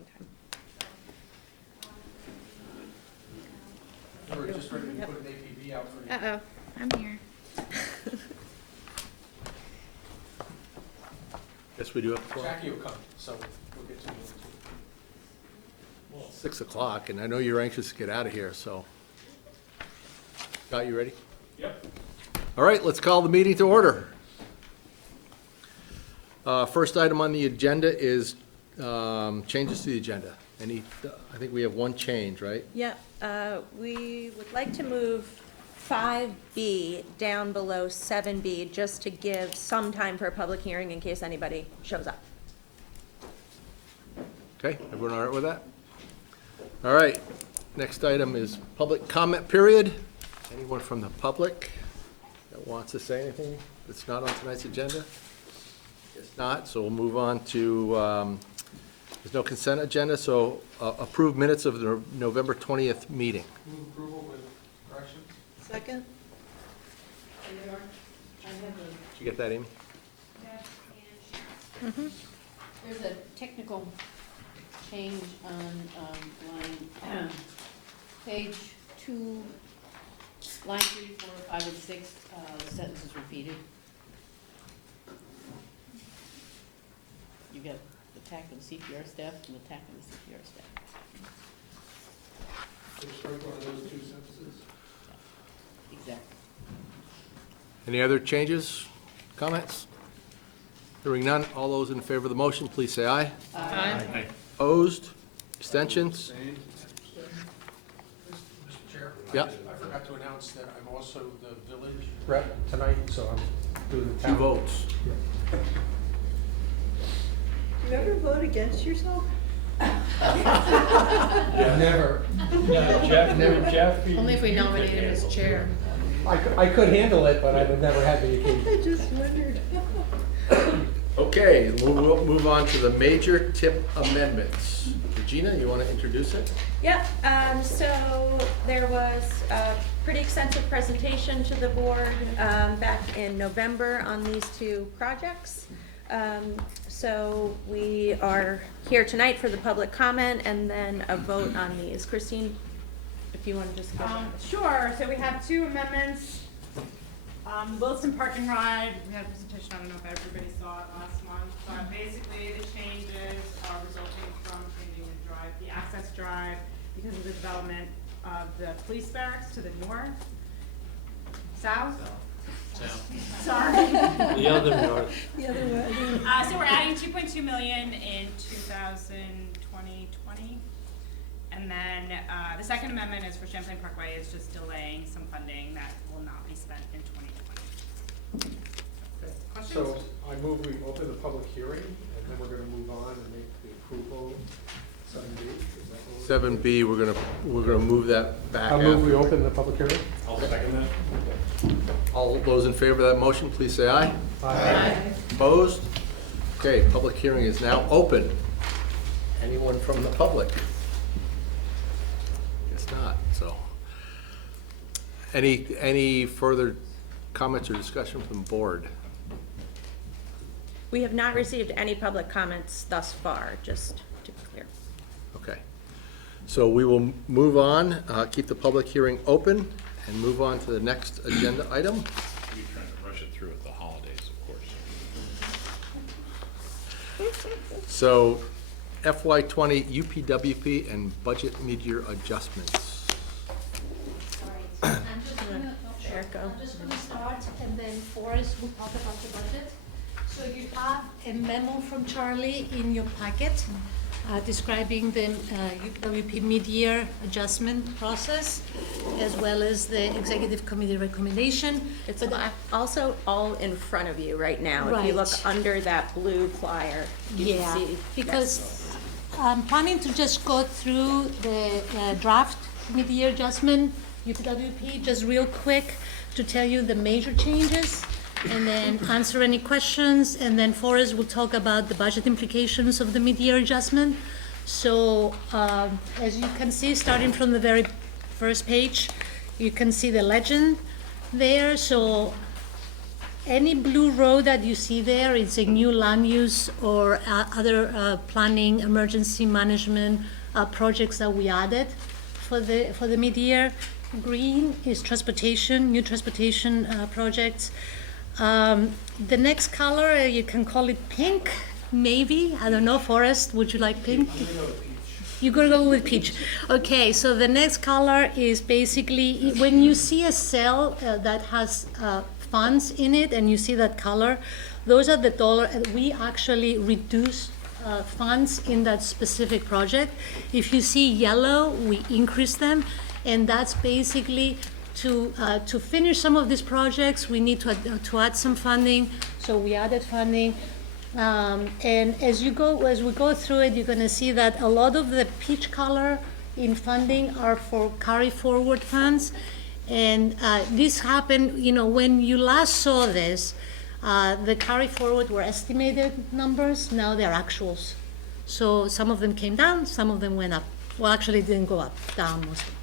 voting time. We're just ready to put an APB out for you. Uh-oh, I'm here. Guess we do it before Jackie will come, so we'll get to you. 6 o'clock, and I know you're anxious to get out of here, so. Scott, you ready? Yep. All right, let's call the meeting to order. First item on the agenda is changes to the agenda. I think we have one change, right? Yeah, we would like to move 5B down below 7B, just to give some time for a public hearing in case anybody shows up. Okay, everyone all right with that? All right, next item is public comment period. Anyone from the public that wants to say anything that's not on tonight's agenda? Guess not, so we'll move on to, there's no consent agenda, so approved minutes of the November 20th meeting. Move approval with corrections? Second? Did you get that, Amy? There's a technical change on line, page 2, line 3, 4, 5, and 6, the sentence is repeated. You got the attack on the CPR staff and the attack on the CPR staff. Just strike one of those two sentences. Exactly. Any other changes, comments? Hearing none, all those in favor of the motion, please say aye. Aye. Opposed? Abstentions? Mr. Chair? Yeah. I forgot to announce that I'm also the village rep tonight, so I'm doing the Two town. votes. Do you ever vote against yourself? Never. Jeff. Only if we nominate him as chair. I could handle it, but I would never have the occasion. I just wondered. Okay, we'll move on to the major tip amendments. Regina, you want to introduce it? Yep, so there was a pretty extensive presentation to the board back in November on these two projects. So we are here tonight for the public comment and then a vote on these. Christine, if you want to just go. Sure, so we have two amendments. Wilson Park and Ride, we had a presentation, I don't know if everybody saw it last month, but basically the changes are resulting from changing the access drive because of the development of the police barracks to the north, south? Sorry. The other one. So we're adding 2.2 million in 2020. And then the second amendment is for Champlain Parkway, is just delaying some funding that will not be spent in 2020. Questions? So I move we open the public hearing, and then we're gonna move on and make the approval, 7B. Is that what we're- 7B, we're gonna move that back. I move after. we open the public hearing. I'll second that. All those in favor of that motion, please say aye. Aye. Opposed? Okay, public hearing is now open. Anyone from the public? Guess not, so. Any further comments or discussion from the board? We have not received any public comments thus far, just to be clear. Okay. So we will move on, keep the public hearing open, and move on to the next agenda item. We're trying to rush it through at the holidays, of course. So FY20 UPWP and budget mid-year adjustments. I'm just gonna, Sure, go. I'm just gonna start, and then Forrest will talk about the budget. So you have a memo from Charlie in your packet describing the UPWP mid-year adjustment process, as well as the executive committee recommendation. It's But also all in front of you right now. If you look Right. under that blue flyer, you Yeah, can see. because I'm planning to just go through the draft mid-year adjustment, UPWP, just real quick to tell you the major changes, and then answer any questions, and then Forrest will talk about the budget implications of the mid-year adjustment. So as you can see, starting from the very first page, you can see the legend there. So any blue road that you see there is a new land use or other planning, emergency management projects that we added for the mid-year. Green is transportation, new transportation projects. The next color, you can call it pink, maybe. I don't know, Forrest, would you like pink? You're gonna go with peach. Okay, so the next color is basically, when you see a cell that has funds in it and you see that color, those are the dollar, we actually reduce funds in that specific project. If you see yellow, we increase them, and that's basically to finish some of these projects, we need to add some funding, so we added funding. And as we go through it, you're gonna see that a lot of the peach color in funding are for carry forward funds. And this happened, when you last saw this, the carry forward were estimated numbers, now they're actuals. So some of them came down, some of them went up. Well, actually, it didn't go up, down mostly.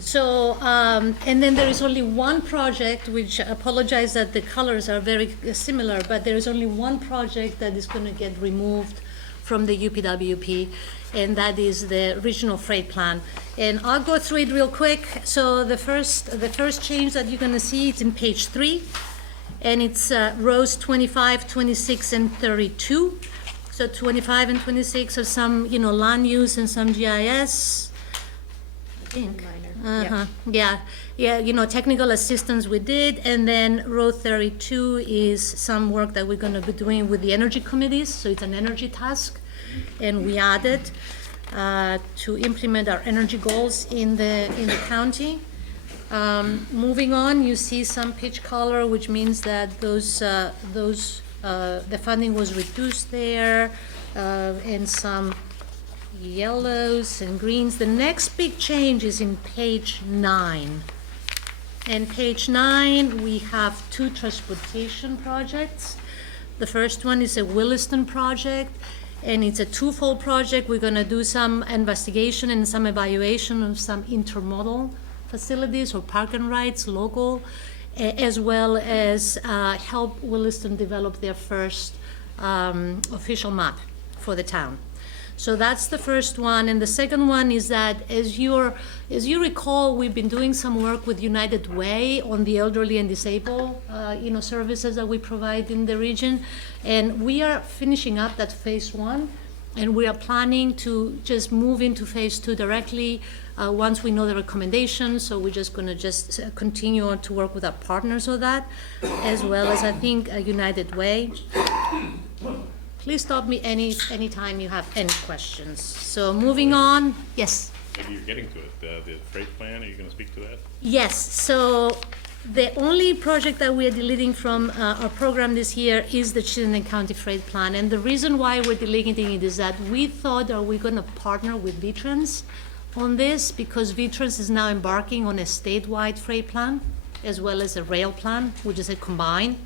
So, and then there is only one project, which I apologize that the colors are very similar, but there is only one project that is going to get removed from the UPWP, and that is the regional freight plan. And I'll go through it real quick. So the first change that you're going to see is in page 3, and it's rows 25, 26, and 32. So 25 and 26 are some, land use and some GIS. Minor. Yeah, technical assistance we did, and then row 32 is some work that we're gonna be doing with the energy committees, so it's an energy task, and we added to implement our energy goals in the county. Moving on, you see some peach color, which means that the funding was reduced there, and some yellows and greens. The next big change is in page 9. And page 9, we have 2 transportation projects. The first one is a Williston project, and it's a twofold project. We're gonna do some investigation and some evaluation of some intermodal facilities or park and rides local, as well as help Williston develop their first official map for the town. So that's the first one, and the second one is that, as you recall, we've been doing some work with United Way on the elderly and disabled, services that we provide in the region, and we are finishing up that phase 1, and we are planning to just move into phase 2 directly once we know the recommendations. So we're just going to continue on to work with our partners on that, as well as I think United Way. Please stop me anytime you have any questions. So moving on, yes? Maybe you're getting to it, the freight plan, are you gonna speak to that? Yes, so the only project that we are deleting from our program this year is the Chittenden County Freight Plan. And the reason why we're deleting it is that we thought, are we gonna partner with VTrans on this? Because VTrans is now embarking on a statewide freight plan, as well as a rail plan, which is a combined.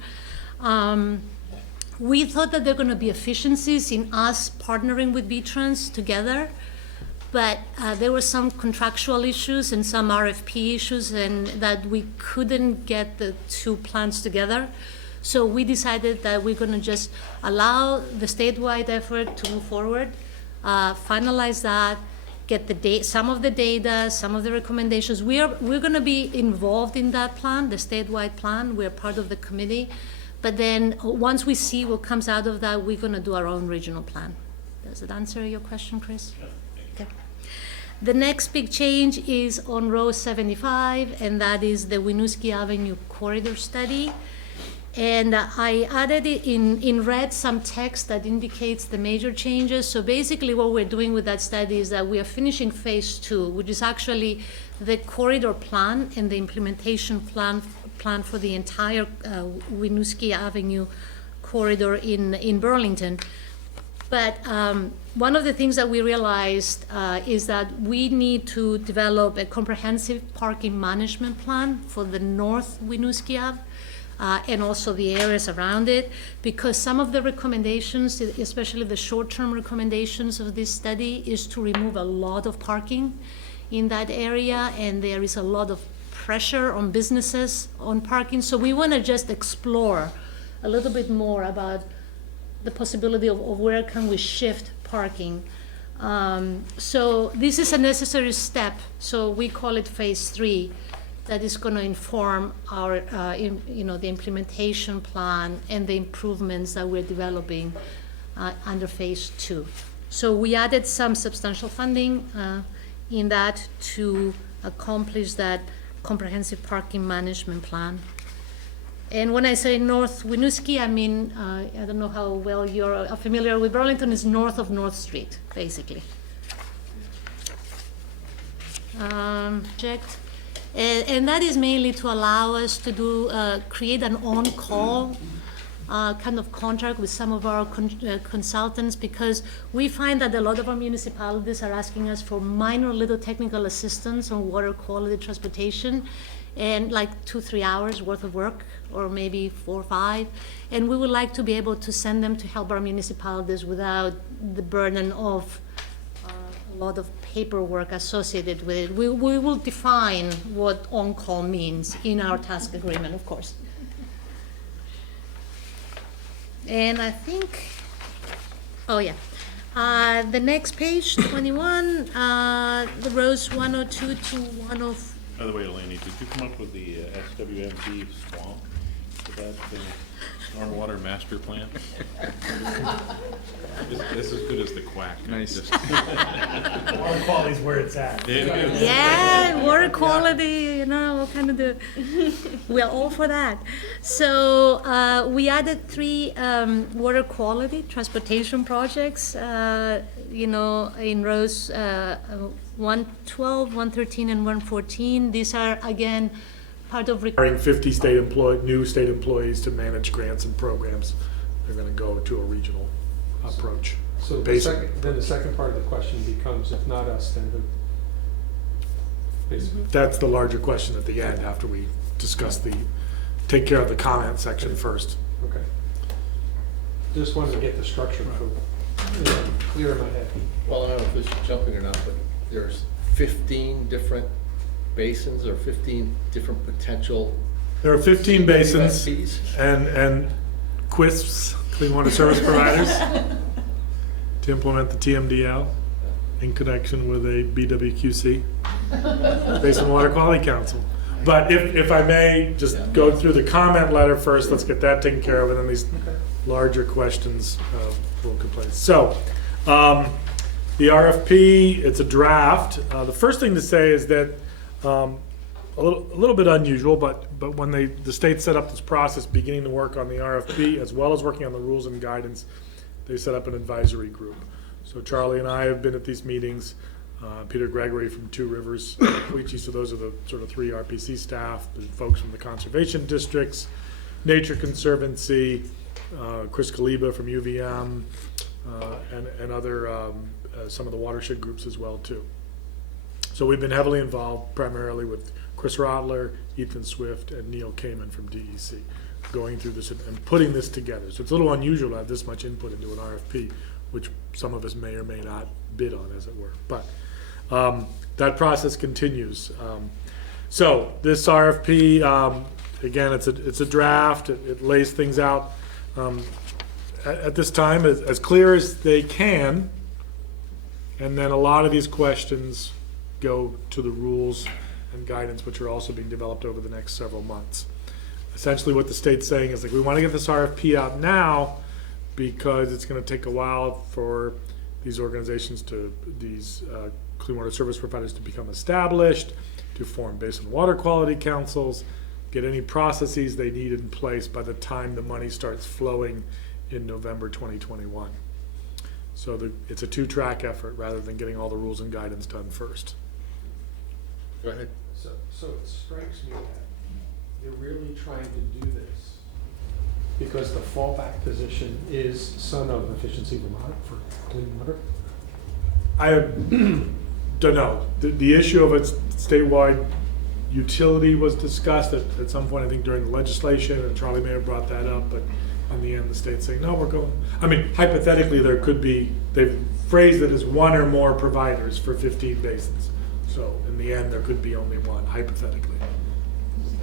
We thought that there are going to be efficiencies in us partnering with VTrans together, but there were some contractual issues and some RFP issues, and that we couldn't get the 2 plans together. So we decided that we're going to just allow the statewide effort to move forward, finalize that, get some of the data, some of the recommendations. We're going to be involved in that plan, the statewide plan. We're part of the committee. But then once we see what comes out of that, we're going to do our own regional plan. Does that answer your question, Chris? Yeah, thank you. Okay. The next big change is on row 75, and that is the Winooski Avenue corridor study. And I added it in red some text that indicates the major changes. So basically what we're doing with that study is that we are finishing phase 2, which is actually the corridor plan and the implementation plan for the entire Winooski Avenue corridor in Burlington. But one of the things that we realized is that we need to develop a comprehensive parking management plan for the North Winooski Ave, and also the areas around it, because some of the recommendations, especially the short-term recommendations of this study, is to remove a lot of parking in that area, and there is a lot of pressure on businesses on parking. So we want to just explore a little bit more about the possibility of where can we shift parking. So this is a necessary step. So we call it phase 3. That is going to inform our, the implementation plan and the improvements that we're developing under phase 2. So we added some substantial funding in that to accomplish that comprehensive parking management plan. And when I say North Winooski, I mean, I don't know how well you're familiar with Burlington, it's north of North Street, basically. Project. And that is mainly to allow us to do, create an on-call kind of contract with some of our consultants, because we find that a lot of our municipalities are asking us for minor little technical assistance on water quality transportation, and like 2-3 hours worth of work, or maybe 4 or 5. And we would like to be able to send them to help our municipalities without the burden of a lot of paperwork associated with it. We will define what on-call means in our task agreement, of course. And I think, oh yeah, the next page, 21, the rows 102 to 104. By the way, Eleni, did you come up with the SWMP swamp for that stormwater master plan? This is as good as the quack. Nice. Water quality's where it's at. It is. Yeah, water quality, what kind of we're all for that. So we added 3 water quality transportation projects, in rows 112, 113, and 114. These are, again, part of Hiring 50 new state employees to manage grants and programs. They're gonna go to a regional approach. So then the second part of the question becomes, if not us, then who? Basically. That's the larger question at the end, after we discuss take care of the comment section first. Okay. Just wanted to get the structure clear in my head. Well, I don't know if this is jumping or not, but there's 15 different basins or 15 different potential. There are 15 basins fees. and QISPs, Clean Water Service Providers, to implement the TMDL in connection with a BWQC, Basin Water Quality Council. But if I may, just go through the comment letter first, let's get that taken care of, and then these larger questions will complain. So, the RFP, it's a draft. The first thing to say is that a little bit unusual, but when the state set up this process, beginning to work on the RFP as well as working on the rules and guidance, they set up an advisory group. So Charlie and I have been at these meetings. Peter Gregory from Two Rivers, Coeechee, so those are the sort of 3 RPC staff, the folks from the conservation districts, Nature Conservancy, Chris Kaliba from UVM, and other some of the watershed groups as well too. So we've been heavily involved primarily with Chris Rotler, Ethan Swift, and Neil Kamen from DEC, going through this and putting this together. So it's a little unusual to have this much input into an RFP, which some of us may or may not bid on, as it were. But that process continues. So this RFP, again, it's a draft. It lays things out at this time as clear as they can, and then a lot of these questions go to the rules and guidance, which are also being developed over the next several months. Essentially what the state's saying is, like, we want to get this RFP out now because it's going to take a while for these organizations these clean water service providers to become established, to form basin water quality councils, get any processes they need in place by the time the money starts flowing in November 2021. So it's a 2-track effort rather than getting all the rules and guidance done first. Go ahead. So it strikes me that they're really trying to do this because the fallback position is son of Efficiency Vermont for clean water. I don't know. The issue of its statewide utility was discussed at some point, I think, during the legislation, and Charlie may have brought that up, but in the end, the state's saying, no, we're going. I mean, hypothetically, there could be, they've phrased it as 1 or more providers for 15 basins. So in the end, there could be only 1, hypothetically.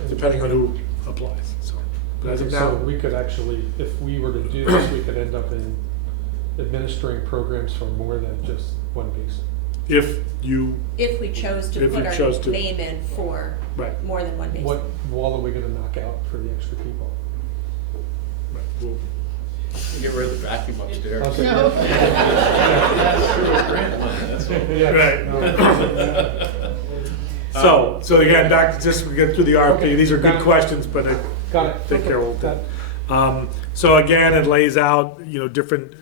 depending on who applies, so. But as of So now, we could actually, if we were to do this, we could end up in administering programs for more than just one basin. if you, If we chose to If put we our chose to. name in for right, more than one basin. What wall are we gonna knock out for the extra people? right, we'll, Get rid of the vacuum upstairs. Okay. No. That's true, grant money, that's all. right. So again, back to just, we get through the RFP, these are good questions, but I Got it. take care of Got that. it. So again, it lays out, different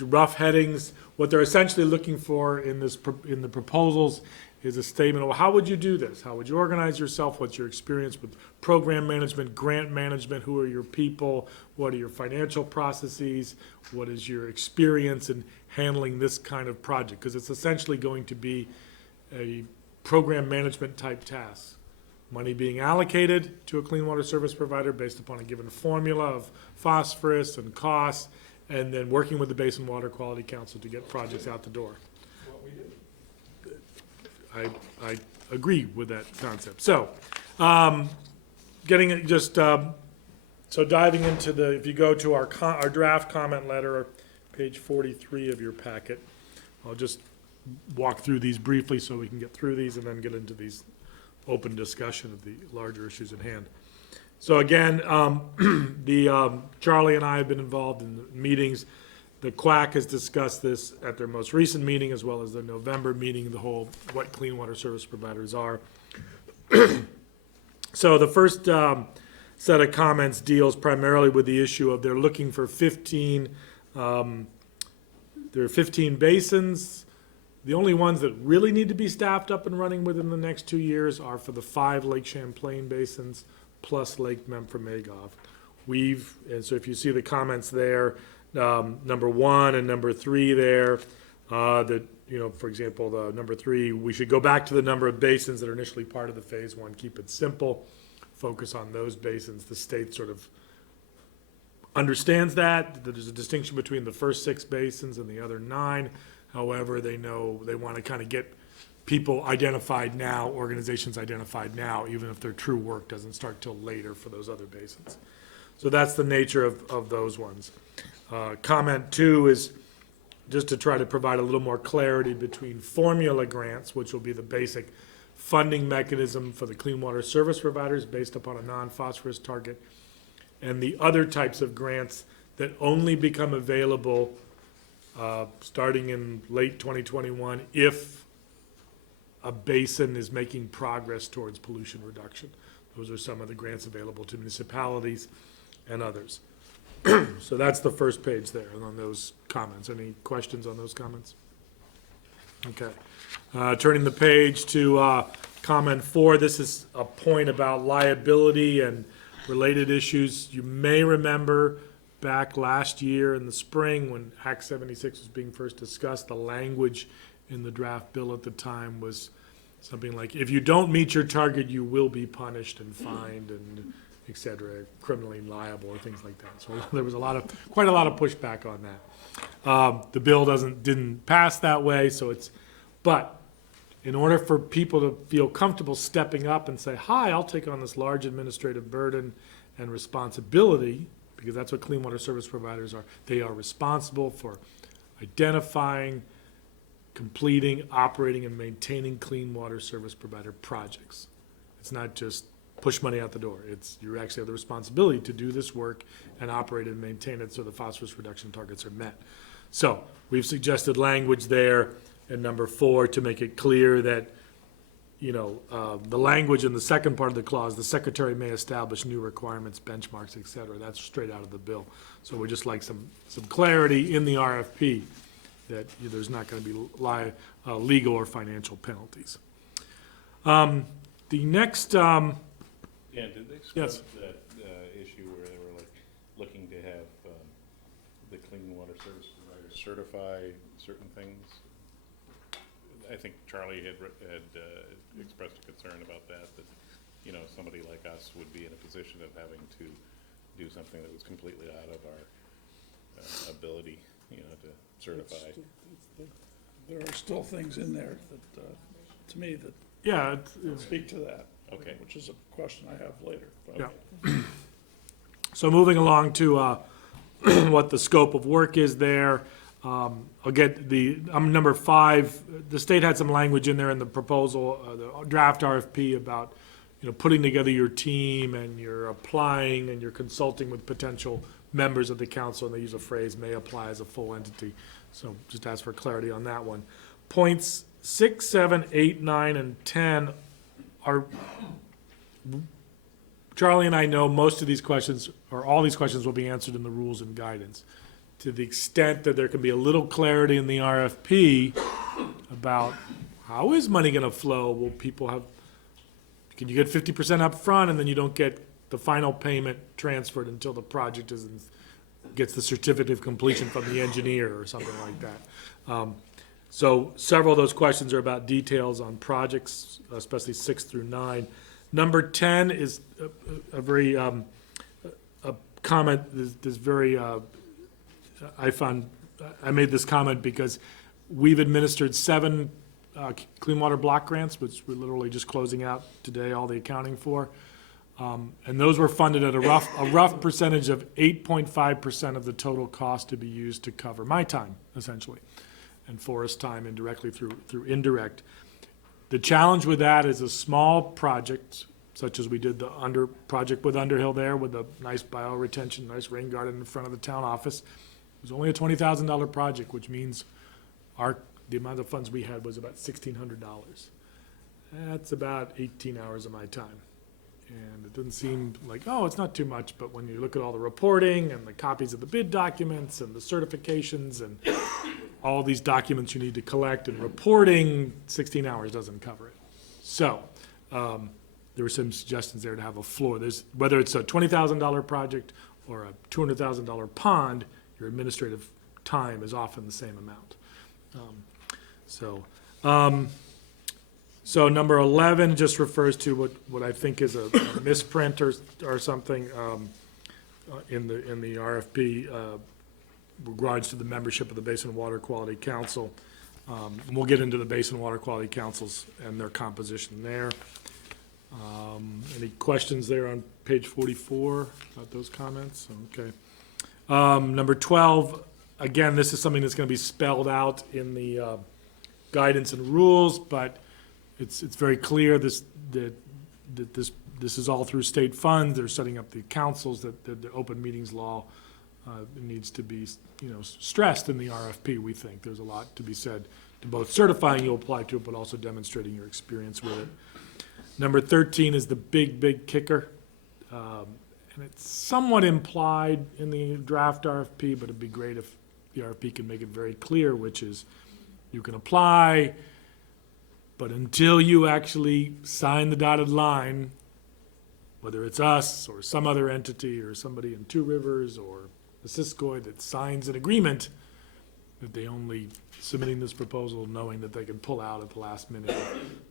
rough headings. What they're essentially looking for in this, in the proposals is a statement of, how would you do this? How would you organize yourself? What's your experience with program management, grant management? Who are your people? What are your financial processes? What is your experience in handling this kind of project? Because it's essentially going to be a program management type task. Money being allocated to a clean water service provider based upon a given formula of phosphorus and costs, and then working with the Basin Water Quality Council to get projects out the door. I agree with that concept. So, getting it just, so diving into the, if you go to our draft comment letter, page 43 of your packet, I'll just walk through these briefly so we can get through these and then get into these open discussion of the larger issues at hand. So again, Charlie and I have been involved in the meetings. The QUAC has discussed this at their most recent meeting, as well as the November meeting, the whole, what clean water service providers are. So the first set of comments deals primarily with the issue of they're looking for 15, there are 15 basins. The only ones that really need to be staffed up and running within the next 2 years are for the 5 Lake Champlain basins plus Lake Memphremagog. And so if you see the comments there, number 1 and number 3 there, that, for example, the number 3, we should go back to the number of basins that are initially part of the phase 1, keep it simple, focus on those basins. The state sort of understands that there's a distinction between the first 6 basins and the other 9. However, they know they want to kind of get people identified now, organizations identified now, even if their true work doesn't start till later for those other basins. So that's the nature of those ones. Comment 2 is just to try to provide a little more clarity between formula grants, which will be the basic funding mechanism for the clean water service providers based upon a non-phosphorus target, and the other types of grants that only become available starting in late 2021 if a basin is making progress towards pollution reduction. Those are some of the grants available to municipalities and others. So that's the first page there, and on those comments. Any questions on those comments? Okay. Turning the page to comment 4, this is a point about liability and related issues. You may remember back last year in the spring when Act 76 was being first discussed, the language in the draft bill at the time was something like, if you don't meet your target, you will be punished and fined and et cetera, criminally liable or things like that. So there was quite a lot of pushback on that. The bill didn't pass that way, but in order for people to feel comfortable stepping up and say, hi, I'll take on this large administrative burden and responsibility, because that's what clean water service providers are. They are responsible for identifying, completing, operating, and maintaining clean water service provider projects. It's not just push money out the door. You actually have the responsibility to do this work and operate and maintain it so the phosphorus reduction targets are met. So we've suggested language there in number 4 to make it clear that the language in the second part of the clause, the secretary may establish new requirements, benchmarks, et cetera. That's straight out of the bill. So we just like some clarity in the RFP that there's not going to be legal or financial penalties. The next, Yeah, did they Yes. scrub that issue where they were looking to have the clean water service providers certify certain things? I think Charlie had expressed a concern about that somebody like us would be in a position of having to do something that was completely out of our ability, to certify. There are still things in there that, to me, that yeah, speak to that. Okay. Which is a question I have later. but Yeah. okay. So moving along to what the scope of work is there. I'll get number 5. The state had some language in there in the proposal, the draft RFP about, putting together your team and you're applying and you're consulting with potential members of the council, and they use a phrase, may apply as a full entity. So just ask for clarity on that one. Points 6, 7, 8, 9, and 10 are, Charlie and I know most of these questions, or all these questions will be answered in the rules and guidance. To the extent that there can be a little clarity in the RFP about how is money gonna flow, will people have, can you get 50% up front and then you don't get the final payment transferred until the project gets the certificate of completion from the engineer or something like that. So several of those questions are about details on projects, especially 6 through 9. Number 10 is a very, a comment, this very, I made this comment because we've administered 7 clean water block grants, which we're literally just closing out today, all the accounting for. And those were funded at a rough percentage of 8.5% of the total cost to be used to cover my time, essentially, and Forrest's time indirectly through indirect. The challenge with that is a small project, such as we did the project with Underhill there, with a nice bioretention, nice rain garden in front of the town office. It was only a $20,000 project, which means the amount of funds we had was about $1,600. That's about 18 hours of my time. And it doesn't seem like, oh, it's not too much, but when you look at all the reporting and the copies of the bid documents and the certifications and all these documents you need to collect and reporting, 16 hours doesn't cover it. So there were some suggestions there to have a floor. Whether it's a $20,000 project or a $200,000 pond, your administrative time is often the same amount. So number 11 just refers to what I think is a misprint or something in the RFP regards to the membership of the Basin Water Quality Council. And we'll get into the Basin Water Quality Councils and their composition there. Any questions there on page 44 about those comments? Okay. Number 12, again, this is something that's going to be spelled out in the guidance and rules, but it's very clear this is all through state funds. They're setting up the councils, that the open meetings law needs to be stressed in the RFP. We think there's a lot to be said to both certifying you apply to it, but also demonstrating your experience with it. Number 13 is the big kicker. And it's somewhat implied in the draft RFP, but it'd be great if the RFP can make it very clear, which is you can apply, but until you actually sign the dotted line, whether it's us or some other entity or somebody in Two Rivers or the Siskoy that signs an agreement, that they only submitting this proposal knowing that they can pull out at the last minute.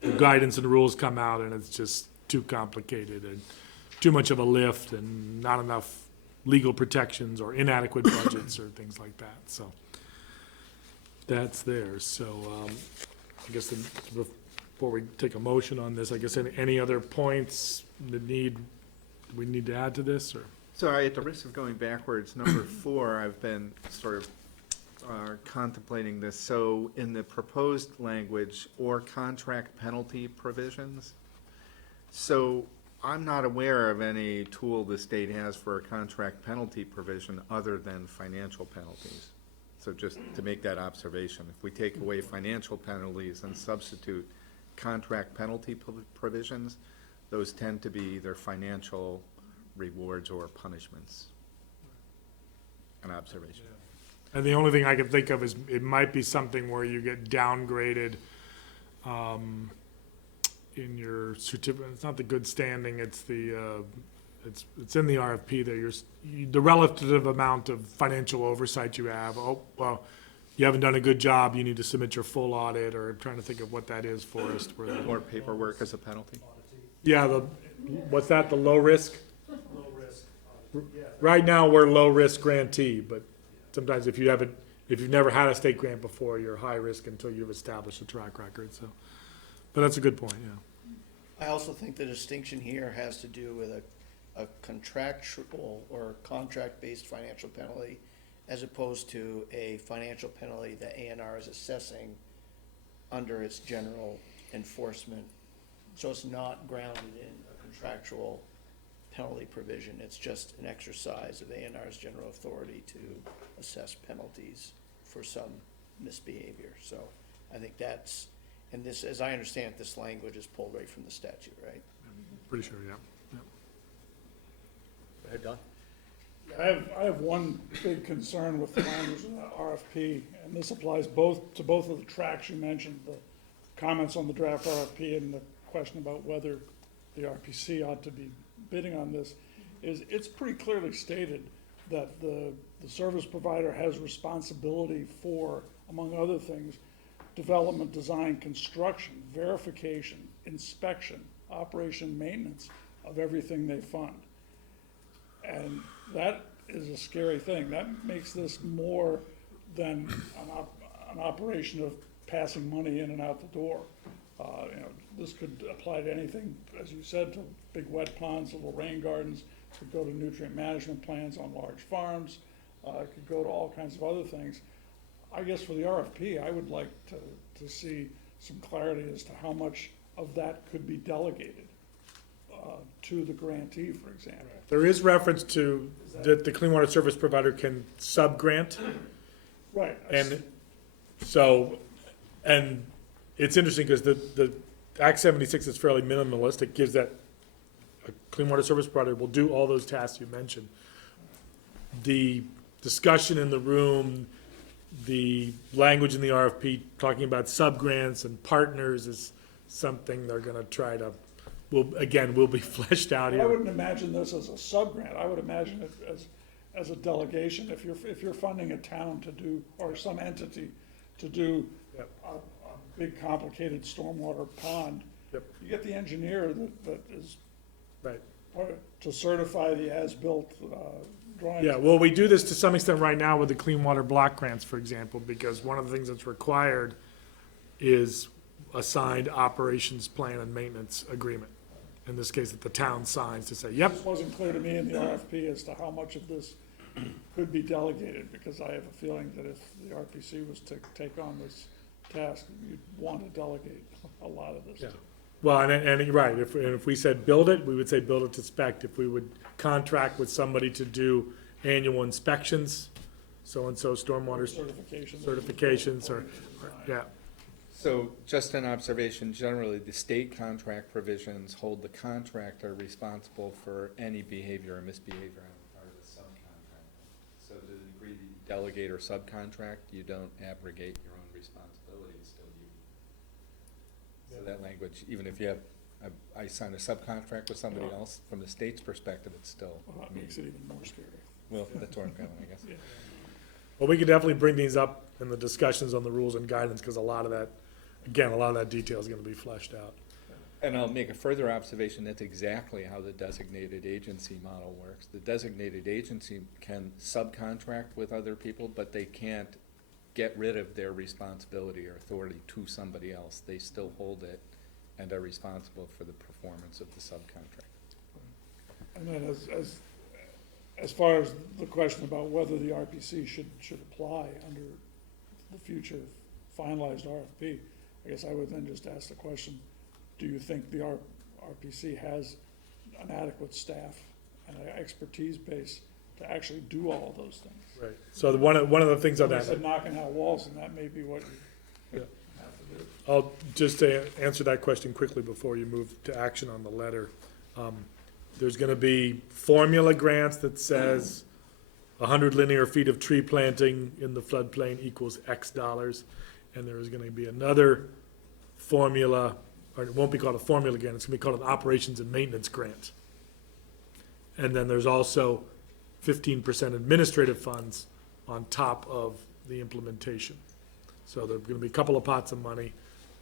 The guidance and rules come out and it's just too complicated and too much of a lift and not enough legal protections or inadequate budgets or things like that. So that's there. So I guess before we take a motion on this, I guess any other points that we need to add to this, or? Sorry, at the risk of going backwards, number 4, I've been sort of contemplating this. So in the proposed language, or contract penalty provisions, so I'm not aware of any tool the state has for a contract penalty provision other than financial penalties. So just to make that observation, if we take away financial penalties and substitute contract penalty provisions, those tend to be either financial rewards or punishments. An observation. And the only thing I can think of is it might be something where you get downgraded in your certificate. It's not the good standing, it's the it's in the RFP there. The relative amount of financial oversight you have. Oh, well, you haven't done a good job, you need to submit your full audit, or I'm trying to think of what that is, Forrest. Or paperwork as a penalty. Yeah, what's that, the low risk? Low risk. Right now, we're low risk grantee, but sometimes if you've never had a state grant before, you're high risk until you've established a track record, so. But that's a good point, yeah. I also think the distinction here has to do with a contractual or contract-based financial penalty as opposed to a financial penalty that ANR is assessing under its general enforcement. So it's not grounded in a contractual penalty provision. It's just an exercise of ANR's general authority to assess penalties for some misbehavior. So I think that's, and this, as I understand it, this language is pulled right from the statute, right? Pretty sure, yeah. Go ahead, Don. I have one big concern with the language of the RFP, and this applies to both of the tracks you mentioned, the comments on the draft RFP and the question about whether the RPC ought to be bidding on this, is it's pretty clearly stated that the service provider has responsibility for, among other things, development, design, construction, verification, inspection, operation, maintenance of everything they fund. And that is a scary thing. That makes this more than an operation of passing money in and out the door. This could apply to anything, as you said, to big wet ponds, little rain gardens. It could go to nutrient management plans on large farms. It could go to all kinds of other things. I guess for the RFP, I would like to see some clarity as to how much of that could be delegated to the grantee, for example. There is reference to that the clean water service provider can sub-grant. Right. And so, and it's interesting because the Act 76 is fairly minimalist. It gives that a clean water service provider will do all those tasks you mentioned. The discussion in the room, the language in the RFP talking about sub-grants and partners is something they're gonna try to, will be fleshed out I here. wouldn't imagine this as a sub-grant. I would imagine it as a delegation. If you're funding a town to do, or some entity to do Yep. a big complicated stormwater pond, Yep. you get the engineer that is Right. to certify the as-built drawings. Yeah, well, we do this to some extent right now with the clean water block grants, for example, because one of the things that's required is a signed operations plan and maintenance agreement. In this case, that the town signs to say, yep, It wasn't clear to me in the RFP as to how much of this could be delegated, because I have a feeling that if the RPC was to take on this task, you'd want to delegate a lot of this. Yeah. Well, and you're right, if we said build it, we would say build it to spec. If we would contract with somebody to do annual inspections, so-and-so stormwater certifications, or, yeah. So just an observation, generally, the state contract provisions hold the contractor responsible for any behavior or misbehavior on the part of the subcontractor. So to the degree that you delegate or subcontract, you don't abrogate your own responsibility, it's still you. So that language, even if you have, I sign a subcontract with somebody else, from the state's perspective, it's still Well, that makes it even more scary. well, that's where I'm going, I guess. Yeah. Well, we could definitely bring these up in the discussions on the rules and guidance, because a lot of that detail is gonna be fleshed out. And I'll make a further observation, that's exactly how the designated agency model works. The designated agency can subcontract with other people, but they can't get rid of their responsibility or authority to somebody else. They still hold it and are responsible for the performance of the subcontract. And then as far as the question about whether the RPC should apply under the future finalized RFP, I guess I would then just ask the question, do you think the RPC has an adequate staff and an expertise base to actually do all of those things? Right. So one of the things on You that. said knocking out walls, and that may be what you have to do. I'll just answer that question quickly before you move to action on the letter. There's gonna be formula grants that says 100 linear feet of tree planting in the floodplain equals X dollars. And there is gonna be another formula, or it won't be called a formula grant, it's gonna be called an operations and maintenance grant. And then there's also 15% administrative funds on top of the implementation. So there're gonna be a couple of pots of money,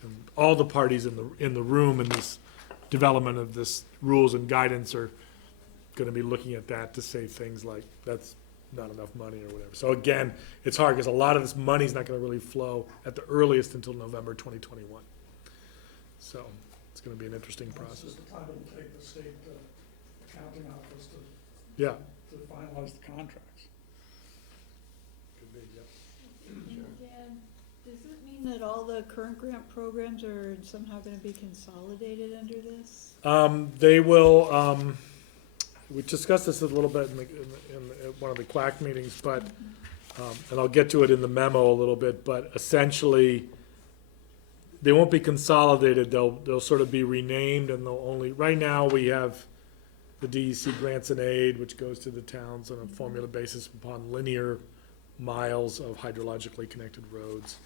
and all the parties in the room in this development of this rules and guidance are gonna be looking at that to say things like, that's not enough money or whatever. So again, it's hard, because a lot of this money's not gonna really flow at the earliest until November 2021. So, it's gonna be an interesting That's process. just the time it'll take the state accounting office to Yeah. finalize the contracts. Could be, yep. Dan, does it mean that all the current grant programs are somehow gonna be consolidated under this? They will, we discussed this a little bit in one of the Quack meetings, but, and I'll get to it in the memo a little bit, but essentially, they won't be consolidated, they'll sort of be renamed, and they'll only, right now, we have the DEC grants and aid, which goes to the towns on a formula basis upon linear miles of hydrologically connected roads.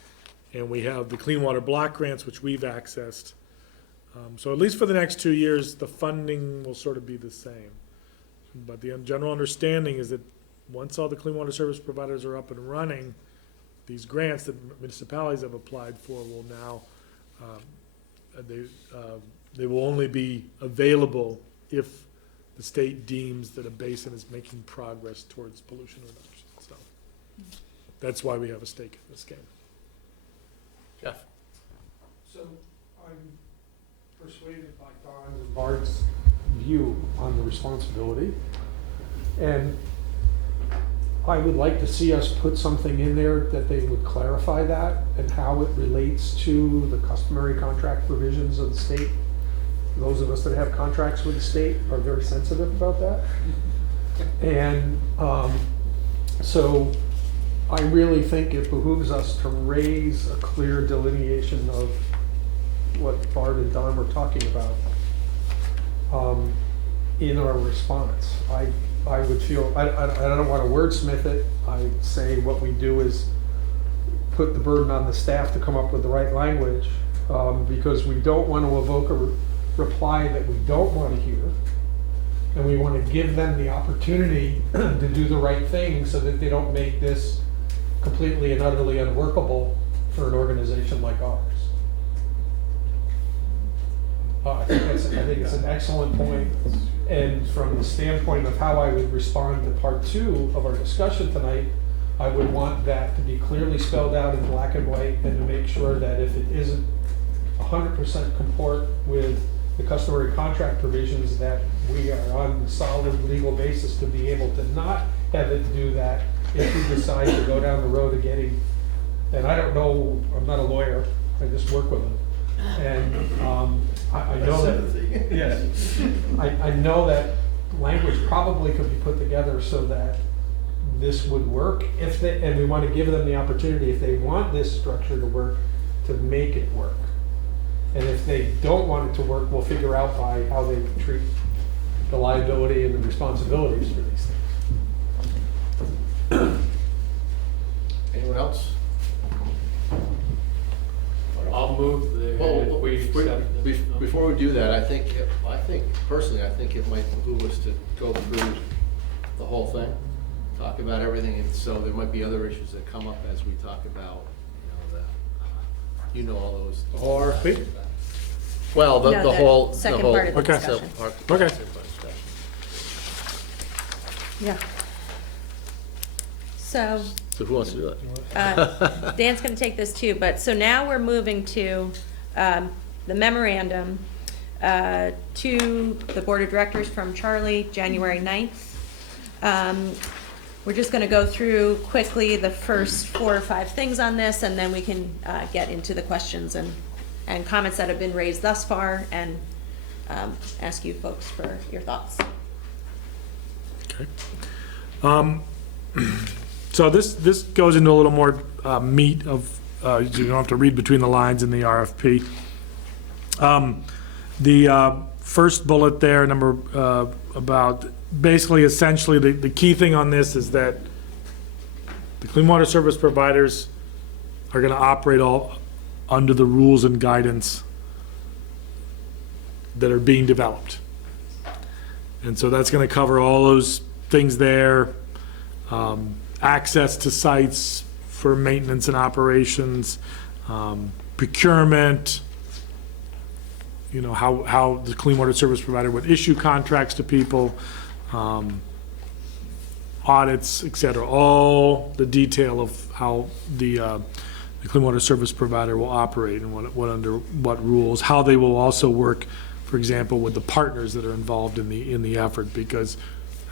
And we have the clean water block grants, which we've accessed. So at least for the next 2 years, the funding will sort of be the same. But the general understanding is that once all the clean water service providers are up and running, these grants that municipalities have applied for will now, they will only be available if the state deems that a basin is making progress towards pollution reduction. So that's why we have a stake in this game. Jeff? So I'm persuaded by Don and Bart's view on the responsibility. And I would like to see us put something in there that they would clarify that and how it relates to the customary contract provisions of the state. Those of us that have contracts with the state are very sensitive about that. And so I really think it behooves us to raise a clear delineation of what Bart and Don were talking about in our response. I would feel, I don't want to wordsmith it. I'd say what we do is put the burden on the staff to come up with the right language, because we don't want to evoke a reply that we don't want to hear. And we want to give them the opportunity to do the right thing so that they don't make this completely and utterly unworkable for an organization like ours. I think it's an excellent point. And from the standpoint of how I would respond to part 2 of our discussion tonight, I would want that to be clearly spelled out in black and white, and to make sure that if it isn't 100% comport with the customary contract provisions, that we are on a solid legal basis to be able to not have it do that if we decide to go down the road of getting, and I don't know, I'm not a lawyer, I just work with them. And I know that, yes, I know that language probably could be put together so that this would work, if they, and we want to give them the opportunity, if they want this structure to work, to make it work. And if they don't want it to work, we'll figure out by how they treat the liability and the responsibilities for these things. Anyone else? I'll move the. Well, before we do that, I think personally, I think it might behoove us to go through the whole thing, talk about everything, and so there might be other issues that come up as we talk about, all those. RFP? Well, No, the whole. second whole- part of the Okay. discussion. Okay. Yeah. So, So who wants to do that? Dan's gonna take this too, but, so now we're moving to, the memorandum, to the Board of Directors from Charlie, January 9th. We're just gonna go through quickly the first 4 or 5 things on this, and then we can, get into the questions and comments that have been raised thus far, and, ask you folks for your thoughts. Okay. So this goes into a little more meat of, you don't have to read between the lines in the RFP. The first bullet there, about, basically, essentially, the key thing on this is that the clean water service providers are gonna operate all under the rules and guidance that are being developed. And so that's gonna cover all those things there. Access to sites for maintenance and operations, procurement, how the clean water service provider would issue contracts to people, audits, et cetera, all the detail of how the the clean water service provider will operate and under what rules, how they will also work, for example, with the partners that are involved in the effort, because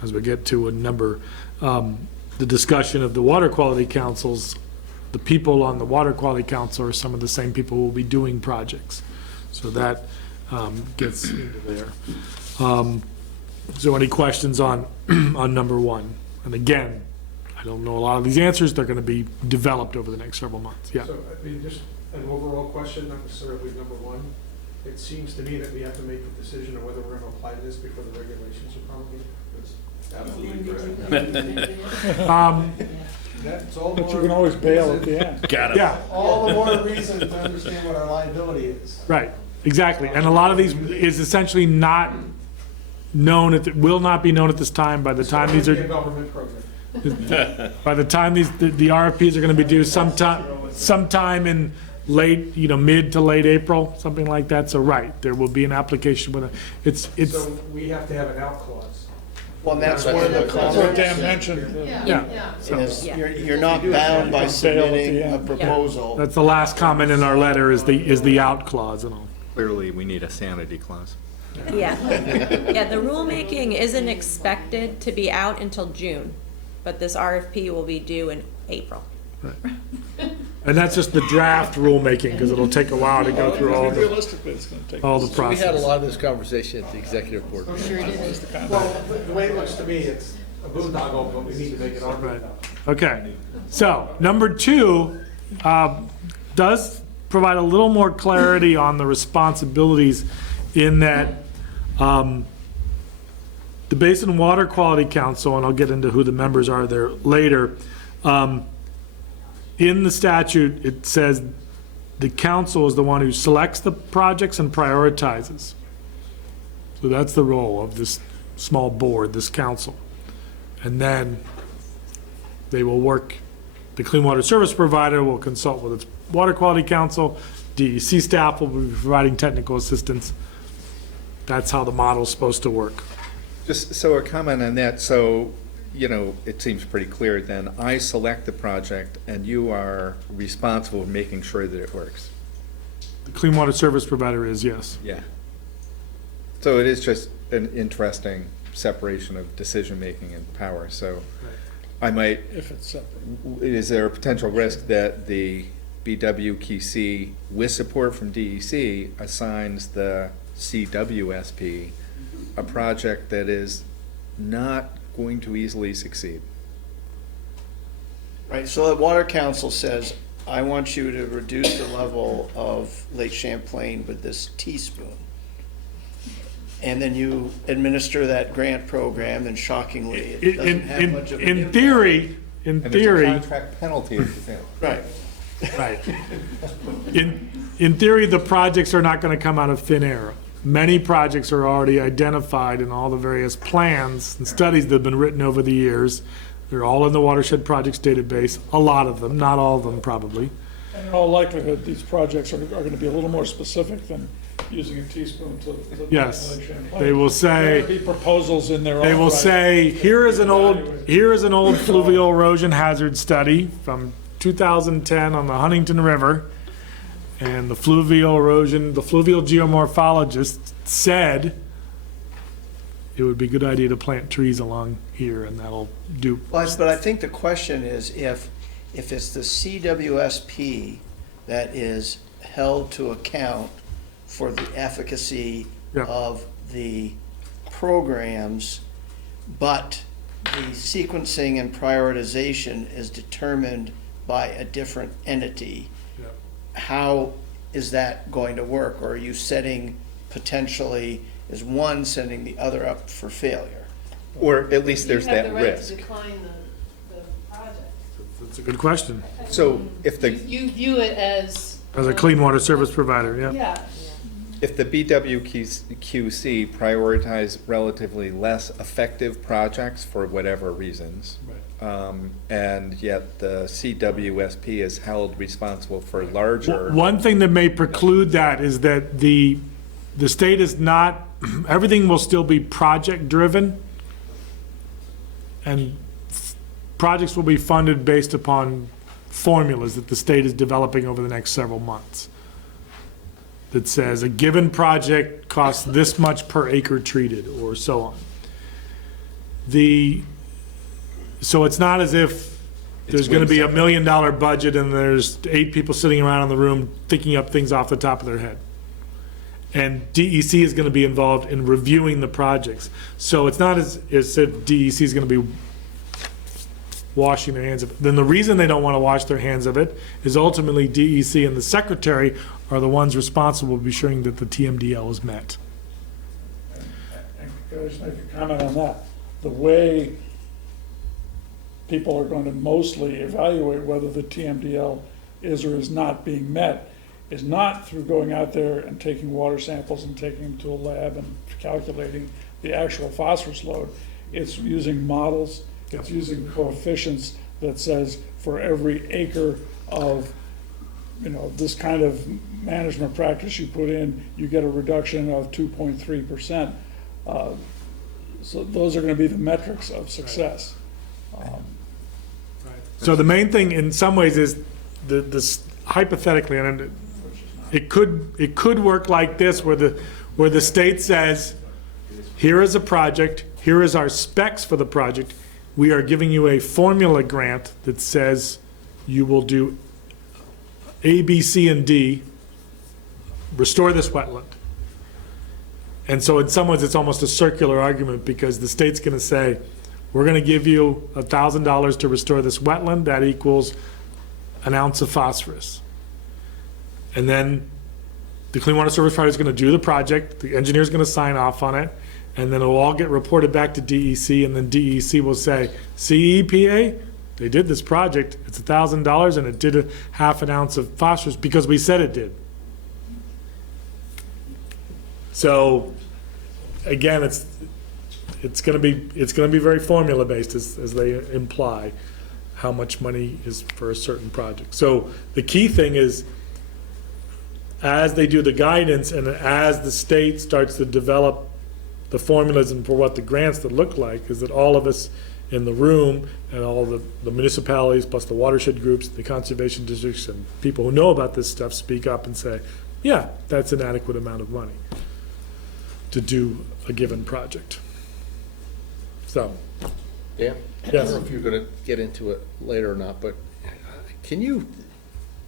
as we get to a number, the discussion of the water quality councils, the people on the water quality council are some of the same people who will be doing projects. So that gets into there. So any questions on, on number one? And again, I don't know a lot of these answers. They're going to be developed over the next several months. Yeah. So, I mean, just an overall question, not necessarily number one. It seems to me that we have to make a decision on whether we're gonna apply this before the regulations are promulgated. Absolutely correct. That's all. But you can always bail at the end. Got it. Yeah, All the more reason to understand what our liability is. right, exactly. And a lot of these is essentially not known, will not be known at this time. By the time these It's a are, government program. by the time the RFPs are going to be due sometime in late, mid to late April, something like that. So, right, there will be an application with it's, So we have to have an out clause. Well, and that's one of the That's what comments, Dan mentioned. yeah. is you're not bound by submitting a proposal. That's the last comment in our letter is the out clause and all. Clearly, we need a sanity clause. Yeah. Yeah, the rulemaking isn't expected to be out until June, but this RFP will be due in April. And that's just the draft rulemaking, because it'll take a while to go through all the Realistically, it's gonna take. all the So we had a process. lot of this conversation at the executive board meeting. Well, the way it looks to me, it's a boondoggle, but we need to make it our Right. boondoggle. Okay, so number two does provide a little more clarity on the responsibilities in that the Basin Water Quality Council, and I'll get into who the members are there later, in the statute, it says the council is the one who selects the projects and prioritizes. So that's the role of this small board, this council. And then they will work, the Clean Water Service Provider will consult with its Water Quality Council, DEC staff will be providing technical assistance. That's how the model's supposed to work. Just so a comment on that, so, it seems pretty clear then, I select the project and you are responsible for making sure that it works. The Clean Water Service Provider is, yes. Yeah. So it is just an interesting separation of decision-making and power, so I might, If it's separate. is there a potential risk that the BWQC, with support from DEC, assigns the CWSP a project that is not going to easily succeed? Right, so the Water Council says, I want you to reduce the level of Lake Champlain with this teaspoon. And then you administer that grant program, and shockingly, it doesn't have much of an In impact. theory, And there's a contract penalty if you fail. Right, right. In theory, the projects are not gonna come out of thin air. Many projects are already identified in all the various plans and studies that have been written over the years. They're all in the Watershed Projects database, a lot of them, not all of them probably. And in all likelihood, these projects are gonna be a little more specific than using a teaspoon to. Yes. Lake Champlain. They will say, There'll be proposals in there. they will say, here is an old fluvial erosion hazard study from 2010 on the Huntington River. And the fluvial geomorphologist said it would be a good idea to plant trees along here, and that'll do. well, but I think the question is, if it's the CWSP that is held to account for the efficacy Yeah. of the programs, but the sequencing and prioritization is determined by a different entity, Yeah. how is that going to work? Or are you setting potentially, is one setting the other up for failure? Or at least there's that risk. decline the project. That's a good question. So if the, You view it as. As a clean water service provider, yeah. Yeah, if the BWQC prioritize relatively less effective projects for whatever reasons, and yet the CWSP is held responsible for larger. One thing that may preclude that is that the state is not, everything will still be project-driven, and projects will be funded based upon formulas that the state is developing over the next several months that says a given project costs this much per acre treated, or so on. So it's not as if there's gonna be $1 million budget and there's 8 people sitting around in the room thinking up things off the top of their head. And DEC is gonna be involved in reviewing the projects. So it's not as if DEC is gonna be washing their hands of it. Then the reason they don't wanna wash their hands of it is ultimately DEC and the secretary are the ones responsible for ensuring that the TMDL is met. And can I just make a comment on that? The way people are going to mostly evaluate whether the TMDL is or is not being met is not through going out there and taking water samples and taking them to a lab and calculating the actual phosphorus load. It's using models, it's using coefficients that says for every acre of, this kind of management practice you put in, you get a reduction of 2.3%. So those are gonna be the metrics of success. So the main thing in some ways is this hypothetically, and it could work like this where the state says, here is a project, here is our specs for the project. We are giving you a formula grant that says you will do A, B, C, and D, restore this wetland. And so in some ways, it's almost a circular argument because the state's gonna say, we're gonna give you $1,000 to restore this wetland, that equals an ounce of phosphorus. And then the Clean Water Service Provider is gonna do the project, the engineer's gonna sign off on it, and then it'll all get reported back to DEC, and then DEC will say, see EPA, they did this project, it's $1,000 and it did a half an ounce of phosphorus because we said it did. So, again, it's gonna be very formula based as they imply how much money is for a certain project. So the key thing is, as they do the guidance and as the state starts to develop the formulas and for what the grants that look like, is that all of us in the room and all the municipalities plus the watershed groups, the conservation districts and people who know about this stuff speak up and say, yeah, that's an adequate amount of money to do a given project. So, Dan? I Yes. don't know if you're gonna get into it later or not, but can you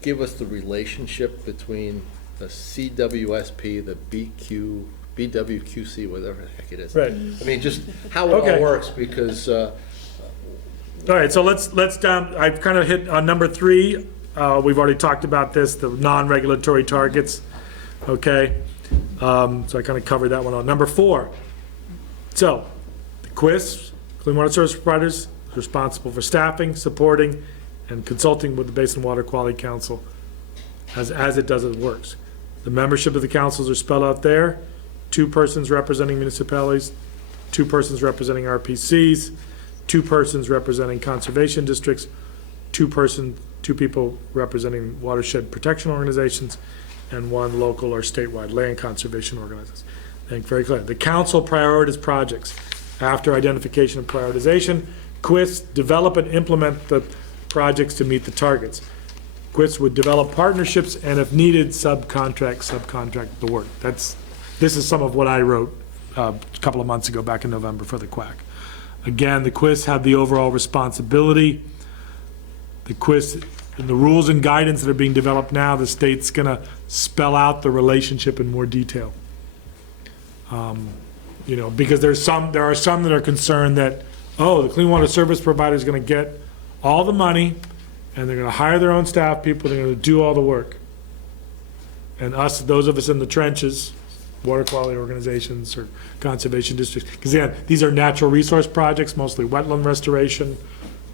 give us the relationship between the CWSP, the BWQC, whatever the heck it is? right. I mean, just how it Okay. all works, because, All right, so let's down, I've kind of hit on number 3. We've already talked about this, the non-regulatory targets, okay? So I kind of covered that one on. Number 4, so the QUIS, Clean Water Service Providers, is responsible for staffing, supporting, and consulting with the Basin Water Quality Council as it does its works. The membership of the councils are spelled out there. 2 persons representing municipalities, 2 persons representing RPCs, 2 persons representing conservation districts, 2 people representing watershed protection organizations, and 1 local or statewide land conservation organization. I think very clear. The council prioritizes projects. After identification and prioritization, QUIS develop and implement the projects to meet the targets. QUIS would develop partnerships and if needed, subcontract the work. This is some of what I wrote a couple of months ago, back in November for the QUAC. Again, the QUIS have the overall responsibility. The QUIS, and the rules and guidance that are being developed now, the state's gonna spell out the relationship in more detail. Because there are some that are concerned that, the Clean Water Service Provider is gonna get all the money and they're gonna hire their own staff people, they're gonna do all the work. And those of us in the trenches, water quality organizations or conservation districts, because again, these are natural resource projects, mostly wetland restoration,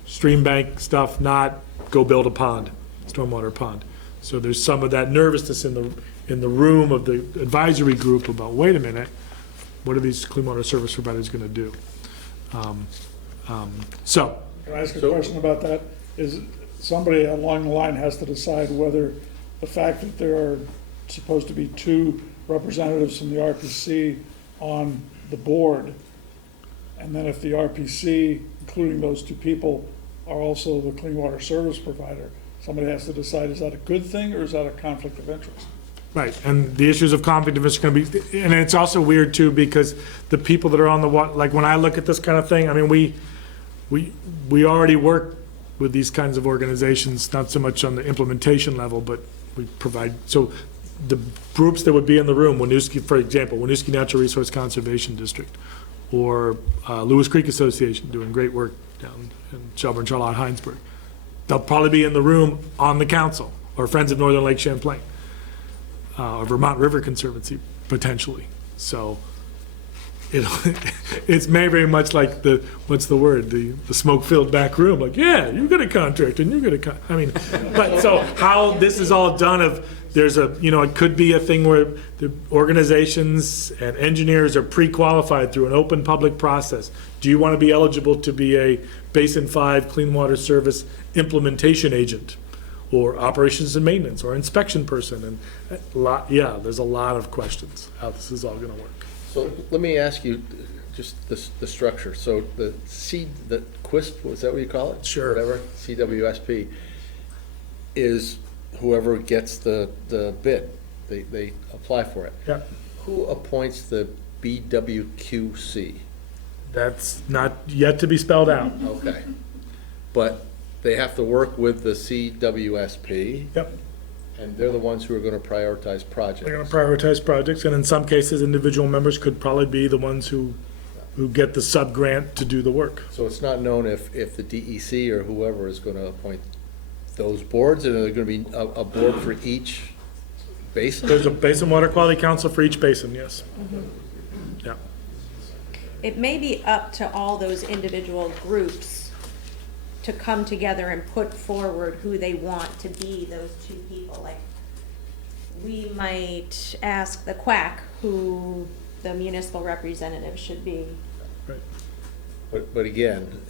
stream bank stuff, not go build a pond, stormwater pond. So there's some of that nervousness in the room of the advisory group about, wait a minute, what are these Clean Water Service Providers gonna do? So, Can I ask a question about that? Is somebody along the line has to decide whether the fact that there are supposed to be 2 representatives from the RPC on the board, and then if the RPC, including those 2 people, are also the Clean Water Service Provider, somebody has to decide, is that a good thing or is that a conflict of interest? Right, and the issues of conflict of interest are gonna be, and it's also weird too, because the people that are on the like, when I look at this kind of thing, I mean, we already work with these kinds of organizations, not so much on the implementation level, but we provide, so the groups that would be in the room, Winooski, for example, Winooski Natural Resource Conservation District, or Lewis Creek Association, doing great work down in Shelburne, Charlotte, Heinsberg. They'll probably be in the room on the council, or Friends of Northern Lake Champlain, or Vermont River Conservancy, potentially. So it's very much like the, what's the word, the smoke-filled back room, like, yeah, you get a contract and you get a I mean, but so how this is all done of, there's a, you know, it could be a thing where the organizations and engineers are pre-qualified through an open public process. Do you want to be eligible to be a Basin 5 Clean Water Service implementation agent, or operations and maintenance, or inspection person? And there's a lot of questions how this is all going to work. So let me ask you just the structure. So the QUISP, was that what you call it? Sure. Whatever, CWSP, is whoever gets the bid. They apply for it. Yeah. Who appoints the BWQC? That's not yet to be spelled out. Okay. But they have to work with the CWSP. Yep. And they're the ones who are going to prioritize projects. They're going to prioritize projects, and in some cases, individual members could probably be the ones who get the sub-grant to do the work. So it's not known if the DEC or whoever is going to appoint those boards, and are there going to be a board for each basin? There's a Basin Water Quality Council for each basin, yes. Yeah. It may be up to all those individual groups to come together and put forward who they want to be those two people. Like, we might ask the quack who the municipal representative should be. Right. But again,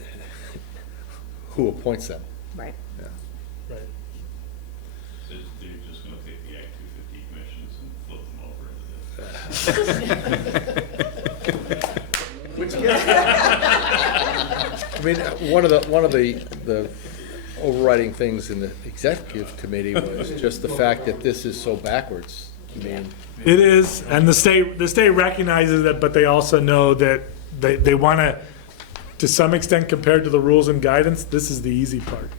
who appoints them? Right. Yeah. Right. So they're just gonna take the Act 250 commissions and float them over into this. Which I mean, one of the overriding things in the executive committee was just the fact that this is so backwards. I mean, It is, and the state recognizes that, but they also know that they want to some extent, compared to the rules and guidance, this is the easy part.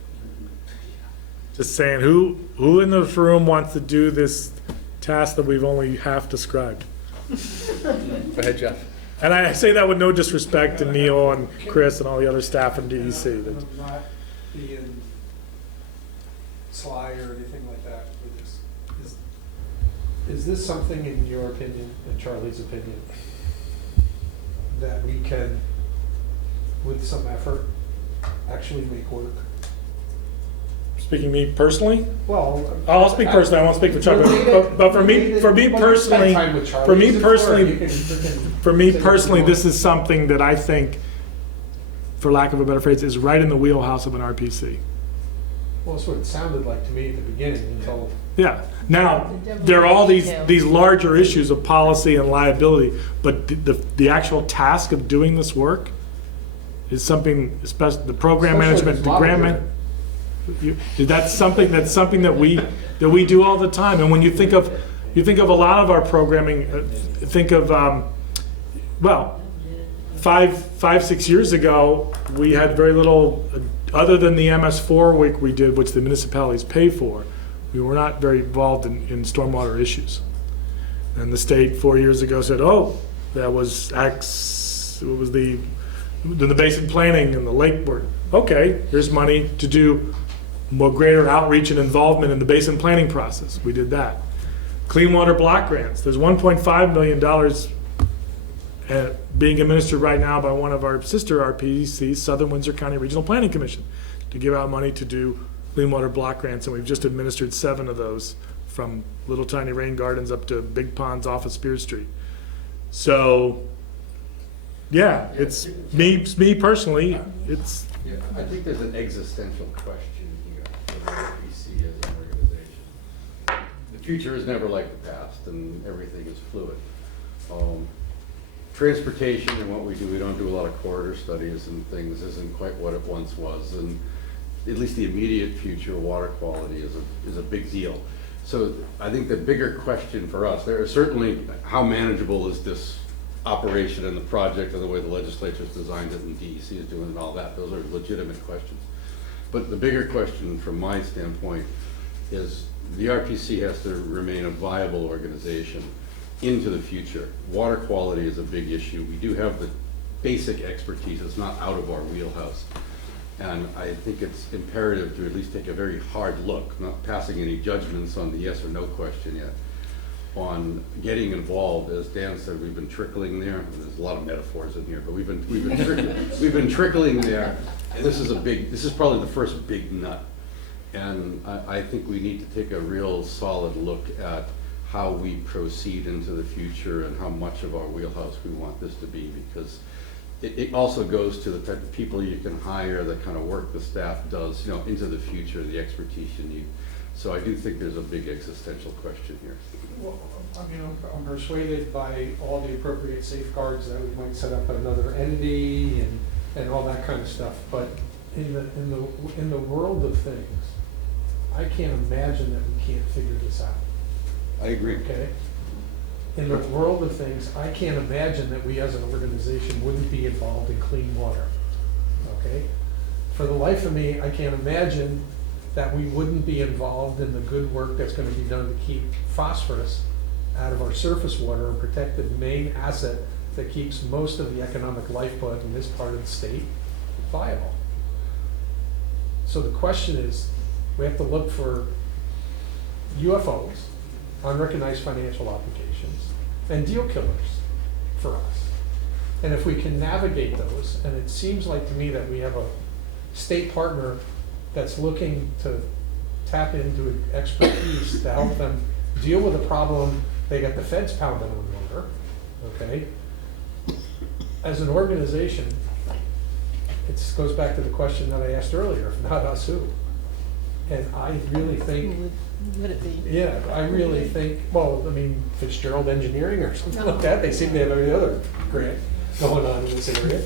Just saying, who in this room wants to do this task that we've only half described? go ahead, Jeff. And I say that with no disrespect to Neil and Chris and all the other staff in DEC. that- Not being sly or anything like that with this. Is this something, in your opinion, in Charlie's opinion, that we can, with some effort, actually make work? Speaking me personally, Well, I'll speak personally, I won't speak for Charlie, but for me personally, this is something that I think, for lack of a better phrase, is right in the wheelhouse of an RPC. well, that's what it sounded like to me at the beginning until. Yeah, now, there are all these larger issues of policy and liability, but the actual task of doing this work is something, especially the program management, the grant man. That's something that we do all the time. And when you think of a lot of our programming, think of, 6 years ago, we had very little, other than the MS4 work we did, which the municipalities pay for, we were not very involved in stormwater issues. And the state 4 years ago said, oh, that was X, what was the basin planning and the lake work. Okay, here's money to do more greater outreach and involvement in the basin planning process. We did that. Clean water block grants. There's $1.5 million being administered right now by one of our sister RPCs, Southern Windsor County Regional Planning Commission, to give out money to do clean water block grants, and we've just administered 7 of those, from little tiny rain gardens up to big ponds off of Spear Street. So, yeah, it's me personally. It's. Yeah, I think there's an existential question here for the RPC as an organization. The future is never like the past, and everything is fluid. Transportation and what we do, we don't do a lot of corridor studies and things, isn't quite what it once was. And at least the immediate future, water quality is a big deal. So I think the bigger question for us, there is certainly how manageable is this operation and the project and the way the legislature's designed it and DEC is doing and all that. Those are legitimate questions. But the bigger question from my standpoint is the RPC has to remain a viable organization into the future. Water quality is a big issue. We do have the basic expertise. It's not out of our wheelhouse. And I think it's imperative to at least take a very hard look, not passing any judgments on the yes or no question yet, on getting involved. As Dan said, we've been trickling there. There's a lot of metaphors in here, but we've been trickling there. And this is probably the first big nut. And I think we need to take a real solid look at how we proceed into the future and how much of our wheelhouse we want this to be, because it also goes to the type of people you can hire, the kind of work the staff does, you know, into the future, the expertise you need. So I do think there's a big existential question here. Well, I mean, I'm persuaded by all the appropriate safeguards that we might set up another entity and all that kind of stuff. But in the world of things, I can't imagine that we can't figure this out. I agree. Okay? In the world of things, I can't imagine that we as an organization wouldn't be involved in clean water. Okay? For the life of me, I can't imagine that we wouldn't be involved in the good work that's going to be done to keep phosphorus out of our surface water and protect the main asset that keeps most of the economic lifeblood in this part of the state viable. So the question is, we have to look for UFOs, unrecognized financial obligations, and deal killers for us. And if we can navigate those, and it seems like to me that we have a state partner that's looking to tap into expertise to help them deal with a problem they got the feds pounding on water, okay? As an organization, it goes back to the question that I asked earlier, if not us, who? And I really think, Would it be? yeah, I really think, well, I mean, Fitzgerald Engineering or something like that, they seem to have every other grant going on in this area.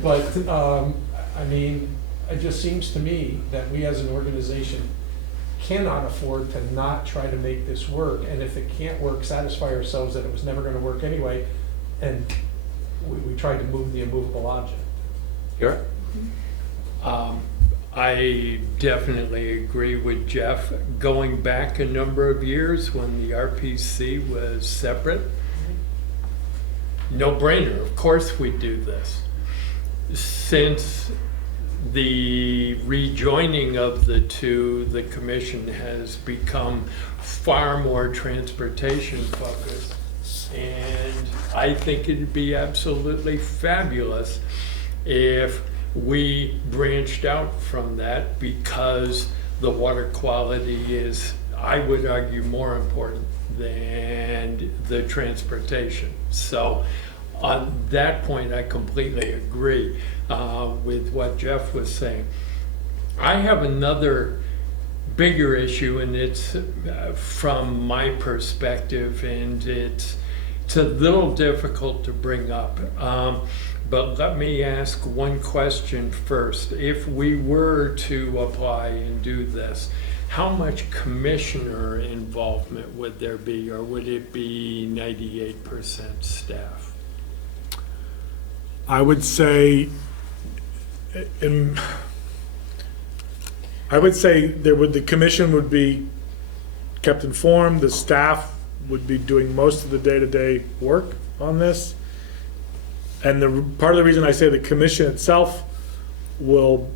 But, I mean, it just seems to me that we as an organization cannot afford to not try to make this work. And if it can't work, satisfy ourselves that it was never gonna work anyway, and we tried to move the immovable object. Here? I definitely agree with Jeff. Going back a number of years when the RPC was separate, no brainer, of course we do this. Since the rejoining of the two, the commission has become far more transportation focused. And I think it'd be absolutely fabulous if we branched out from that, because the water quality is, I would argue, more important than the transportation. So on that point, I completely agree with what Jeff was saying. I have another bigger issue, and it's from my perspective, and it's a little difficult to bring up. But let me ask one question first. If we were to apply and do this, how much commissioner involvement would there be, or would it be 98% staff? I would say, the commission would be kept informed, the staff would be doing most of the day-to-day work on this. And part of the reason I say the commission itself will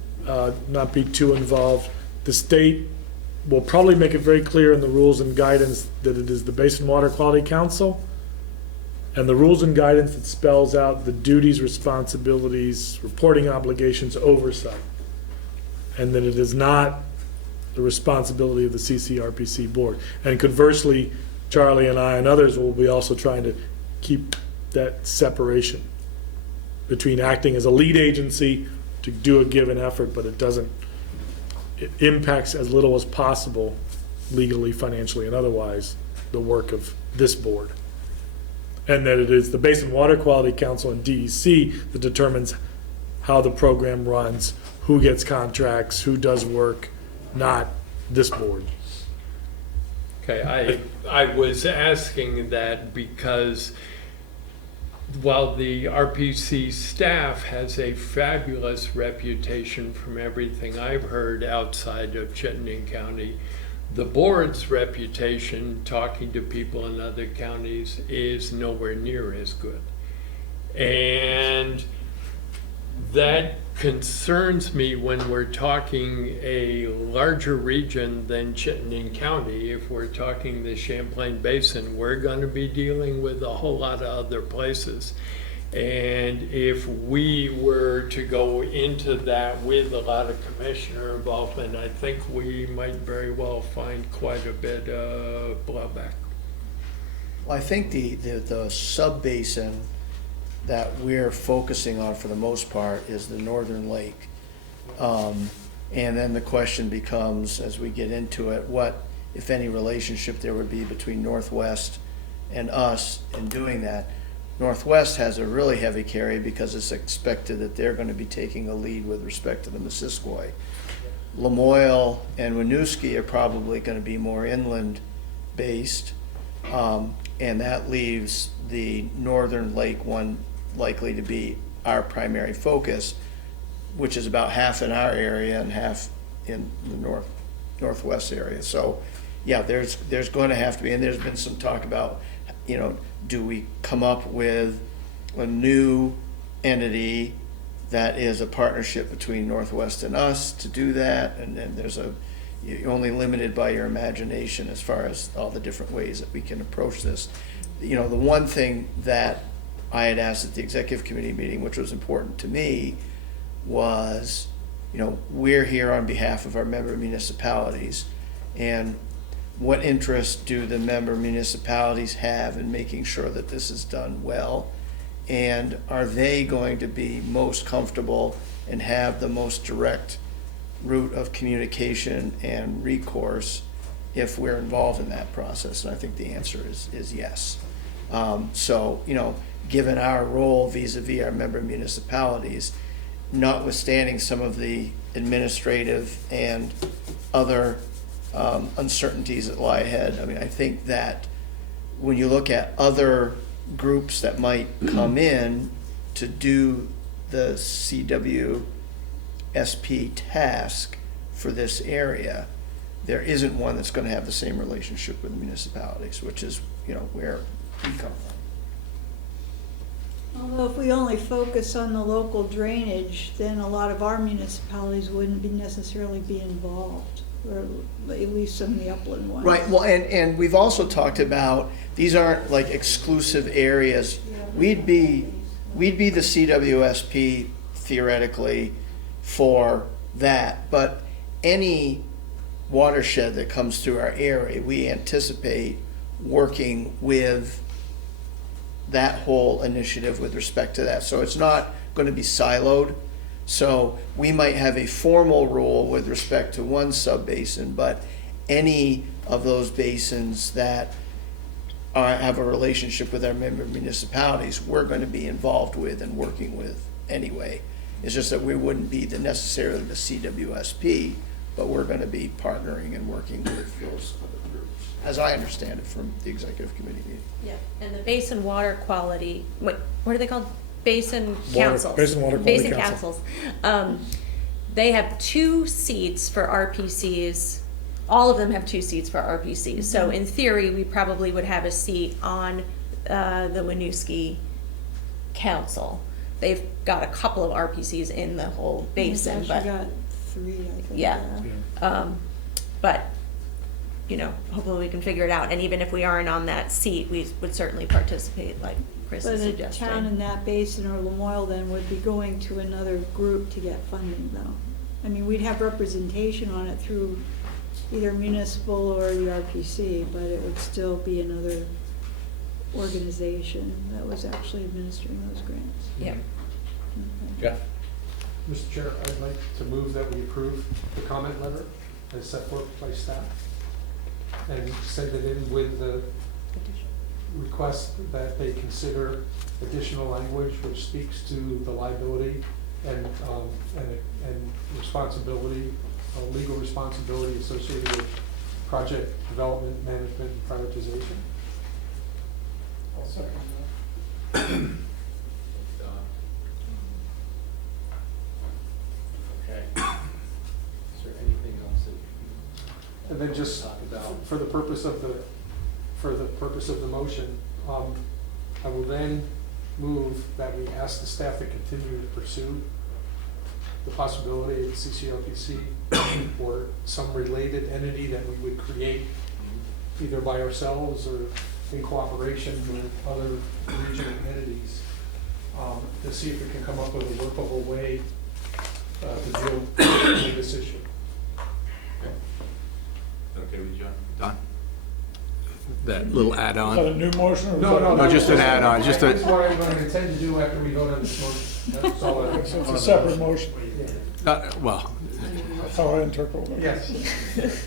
not be too involved, the state will probably make it very clear in the rules and guidance that it is the Basin Water Quality Council, and the rules and guidance that spells out the duties, responsibilities, reporting obligations, oversight, and that it is not the responsibility of the CCRPC board. And conversely, Charlie and I and others will be also trying to keep that separation between acting as a lead agency to do a given effort, but it impacts as little as possible legally, financially, and otherwise the work of this board. And that it is the Basin Water Quality Council and DEC that determines how the program runs, who gets contracts, who does work, not this board. Okay, I was asking that because while the RPC staff has a fabulous reputation from everything I've heard outside of Chittenden County, the board's reputation, talking to people in other counties, is nowhere near as good. And that concerns me when we're talking a larger region than Chittenden County. If we're talking the Champlain Basin, we're going to be dealing with a whole lot of other places. And if we were to go into that with a lot of commissioner involvement, I think we might very well find quite a bit of blowback. Well, I think the sub-basin that we're focusing on for the most part is the Northern Lake. And then the question becomes, as we get into it, what, if any, relationship there would be between Northwest and us in doing that. Northwest has a really heavy carry because it's expected that they're gonna be taking a lead with respect to the Missisquoi. Lamoille and Winooski are probably gonna be more inland based. And that leaves the Northern Lake one likely to be our primary focus, which is about half in our area and half in the northwest area. So, yeah, there's going to have to be, and there's been some talk about, you know, do we come up with a new entity that is a partnership between Northwest and us to do that? And then you're only limited by your imagination as far as all the different ways that we can approach this. You know, the one thing that I had asked at the executive committee meeting, which was important to me, was, you know, we're here on behalf of our member municipalities, and what interest do the member municipalities have in making sure that this is done well? And are they going to be most comfortable and have the most direct route of communication and recourse if we're involved in that process? And I think the answer is yes. So, you know, given our role vis-a-vis our member municipalities, notwithstanding some of the administrative and other uncertainties that lie ahead, I mean, I think that when you look at other groups that might come in to do the CWSP task for this area, there isn't one that's going to have the same relationship with the municipalities, which is, you know, where we come from. Although if we only focus on the local drainage, then a lot of our municipalities wouldn't necessarily be involved, or at least some of the upland ones. Right, well, and we've also talked about, these aren't like exclusive areas. We'd be the CWSP theoretically for that, but any watershed that comes through our area, we anticipate working with that whole initiative with respect to that. So it's not going to be siloed. So we might have a formal role with respect to one sub-basin, but any of those basins that have a relationship with our member municipalities, we're going to be involved with and working with anyway. It's just that we wouldn't be necessarily the CWSP, but we're going to be partnering and working with those other groups, as I understand it from the executive committee meeting. Yeah, and the basin water quality, what are they called? Basin councils. Basin water quality Basin council. councils. They have 2 seats for RPCs. All of them have 2 seats for RPCs. So in theory, we probably would have a seat on the Winooski Council. They've got a couple of RPCs in the whole basin, It's but actually got 3, I think. yeah. But, you know, hopefully we can figure it out. And even if we aren't on that seat, we would certainly participate, like Chris But is a suggesting. town in that basin or Lamoille then would be going to another group to get funding though. I mean, we'd have representation on it through either municipal or the RPC, but it would still be another organization that was actually administering those grants. Yeah. Okay. Jeff? Mr. Chair, I'd like to move that we approve the comment letter as set forth by staff and send it in with the request that they consider additional language which speaks to the liability and, and responsibility, legal responsibility associated with project development, management, and prioritization. I'll second that. Okay. Is there anything else that And then you just talk about? for the purpose of the motion, I will then move that we ask the staff to continue to pursue the possibility of CCRPC or some related entity that we would create either by ourselves or in cooperation with other regional entities, to see if we can come up with a workable way to deal with this issue. Okay with you, John? Don? That little Is that add-on? a new motion or? is No, that- no. No, just an add-on, just a- That's what I'm going to intend to do after we vote on this motion. That's all I. So it's a separate motion. Well, That's how I interpret it. Yes.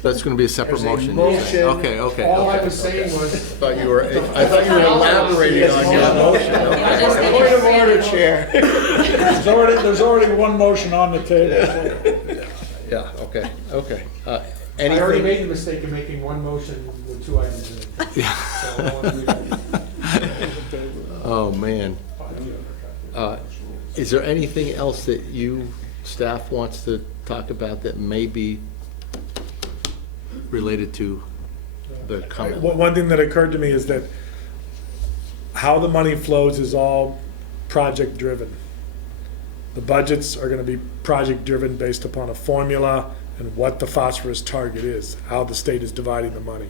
that's gonna be a separate There's a motion. motion. Okay, okay, All I okay. was saying was. I thought you were elaborating on your motion. Okay. Point of order, Chair. There's already one motion on the table, so. Yeah, okay, okay. I already made Anything? the mistake of making one motion with two items in it. Yeah. So I don't want to do that. Oh, man. Is there anything else that you, staff, wants to talk about that may be related to the comment? One thing that occurred to me is that how the money flows is all project-driven. The budgets are gonna be project-driven based upon a formula and what the phosphorus target is, how the state is dividing the money.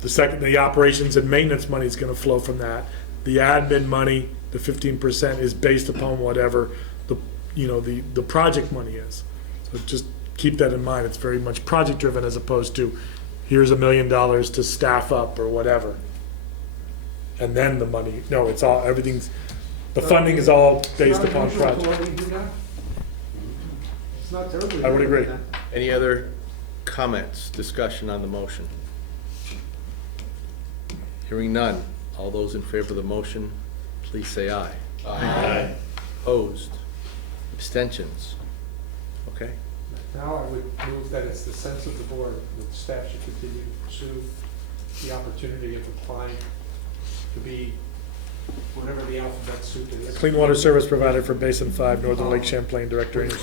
The operations and maintenance money is gonna flow from that. The admin money, the 15% is based upon whatever the project money is. So just keep that in mind. It's very much project-driven as opposed to, here's $1 million to staff up or whatever. And then the money, no, it's all, everything's, the funding is all based It's not upon unusual to project. what we do now. It's not terribly. I would agree. Any other comments, discussion on the motion? Hearing none. All those in favor of the motion, please say aye. Aye. Opposed? Abstentions? Okay. Now I would move that it's the sense of the board that the staff should continue to pursue the opportunity of applying to be whatever the alphabet soup is. Clean water service provider for Basin 5, Northern Lake Champlain Director. With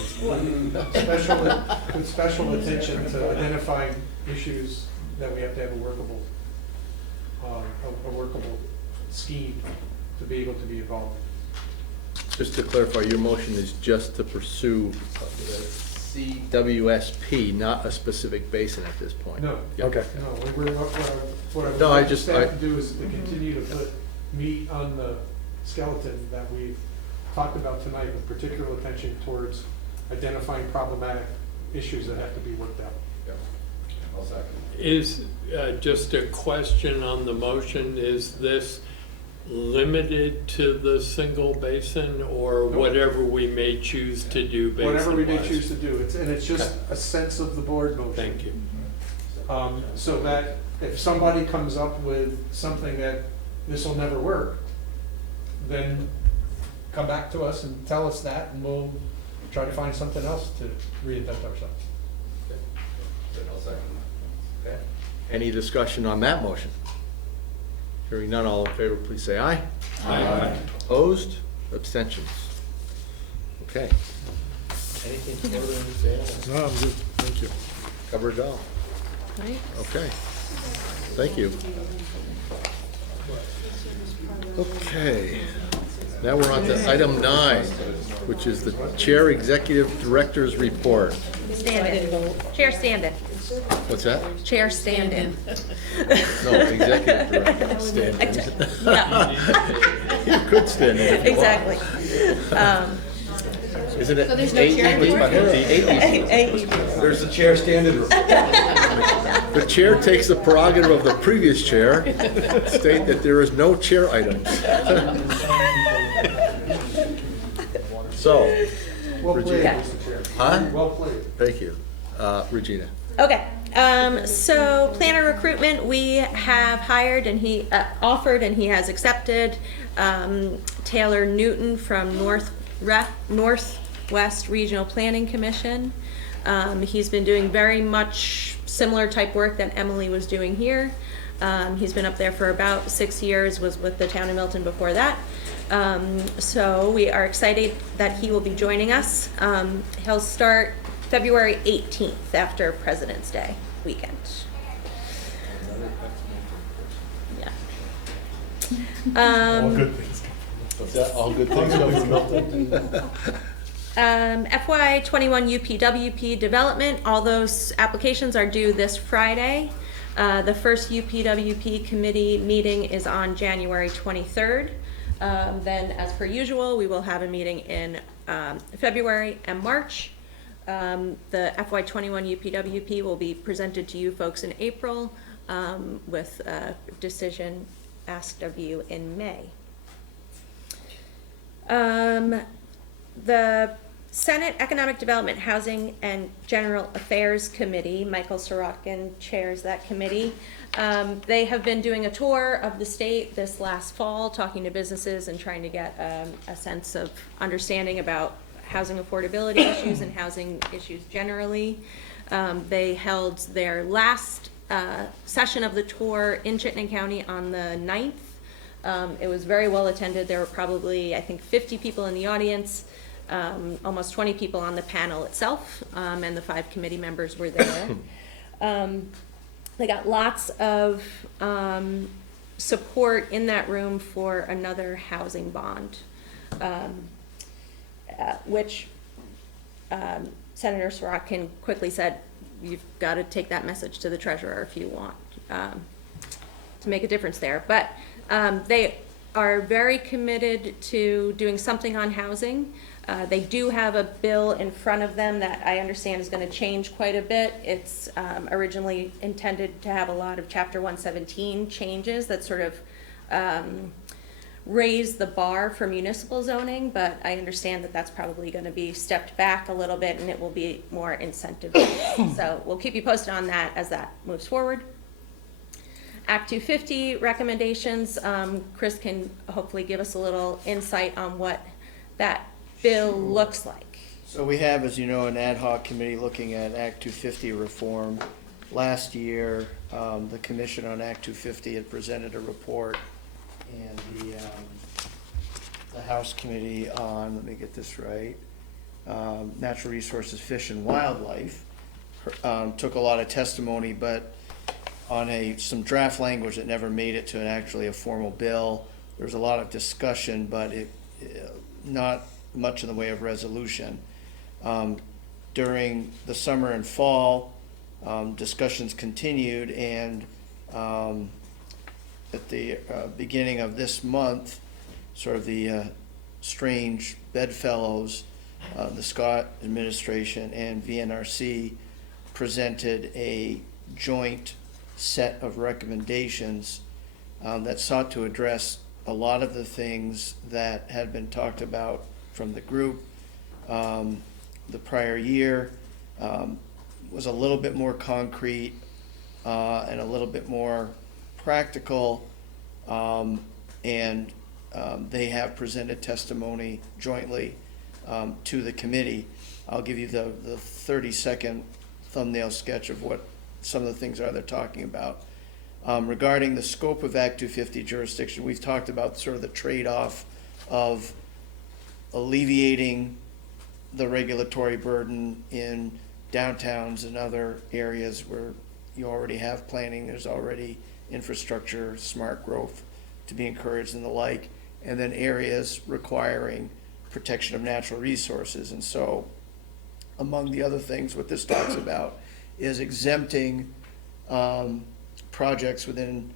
special attention to identifying issues that we have to have a workable scheme to be able to be involved in. Just to clarify, your motion is just to pursue CWSP, not a specific basin at this point? No. Yeah. Okay. No, what I would No, I like the just- staff to do is to continue to put meat on the skeleton that we've talked about tonight, with particular attention towards identifying problematic issues that have to be worked out. I'll second. Is, just a question on the motion, is this limited to the single basin or Nope. whatever we may choose to do basin-wise? Whatever we may choose to do, it's just a sense of the board motion. Thank you. So that if somebody comes up with something that this will never work, then come back to us and tell us that, and we'll try to find something else to reinvent ourselves. I'll second that. Okay. Any discussion on that motion? Hearing none, all in favor, please say aye. Aye. Opposed? Abstentions? Okay. Anything further to say? No, I'm good, thank you. Cover it all? Okay. Thank you. Okay. Now we're on to item 9, which is the Chair Executive Director's Report. Stand-in. Chair stand-in. What's that? Chair stand-in. No, Executive Director, stand in. Yeah, You could stand in if you want. exactly. Isn't it? So there's no chair anymore? There's the chair standing. The chair takes the prerogative of the previous chair, state that there is no chair items. So, Well played, Regina. Mr. Chair. Huh? Well played. Thank you. Regina. Okay, so planner recruitment, we have hired and he offered and he has accepted Taylor Newton from Northwest Regional Planning Commission. He's been doing very much similar type work that Emily was doing here. He's been up there for about 6 years, was with the town of Milton before that. So we are excited that he will be joining us. He'll start February 18th after President's Day weekend. Yeah. All good things. What's that? All good things come from Milton? FY '21 UPWP development, all those applications are due this Friday. The first UPWP committee meeting is on January 23rd. Then, as per usual, we will have a meeting in February and March. The FY '21 UPWP will be presented to you folks in April, with a decision asked of you in May. The Senate Economic Development, Housing, and General Affairs Committee, Michael Sorokin chairs that committee. They have been doing a tour of the state this last fall, talking to businesses and trying to get a sense of understanding about housing affordability issues and housing issues generally. They held their last session of the tour in Chittenden County on the 9th. It was very well attended. There were probably, I think, 50 people in the audience, almost 20 people on the panel itself, and the 5 committee members were there. They got lots of support in that room for another housing bond, which Senator Sorokin quickly said, you've got to take that message to the treasurer if you want to make a difference there. But they are very committed to doing something on housing. They do have a bill in front of them that I understand is going to change quite a bit. It's originally intended to have a lot of Chapter 117 changes that sort of raise the bar for municipal zoning, but I understand that that's probably going to be stepped back a little bit and it will be more incentive. So we'll keep you posted on that as that moves forward. Act 250 recommendations, Chris can hopefully give us a little insight on what that bill looks like. So we have, as you know, an ad hoc committee looking at Act 250 reform. Last year, the Commission on Act 250 had presented a report, and the House Committee on, let me get this right, Natural Resources, Fish and Wildlife, took a lot of testimony, but on some draft language that never made it to actually a formal bill. There was a lot of discussion, but not much in the way of resolution. During the summer and fall, discussions continued, and at the beginning of this month, sort of the strange bedfellows, the Scott administration and VNRC presented a joint set of recommendations that sought to address a lot of the things that had been talked about from the group the prior year. Was a little bit more concrete and a little bit more practical, and they have presented testimony jointly to the committee. I'll give you the 30-second thumbnail sketch of what some of the things are they're talking about. Regarding the scope of Act 250 jurisdiction, we've talked about sort of the trade-off of alleviating the regulatory burden in downtowns and other areas where you already have planning, there's already infrastructure, smart growth to be encouraged and the like, and then areas requiring protection of natural resources. And so among the other things, what this talks about is exempting projects within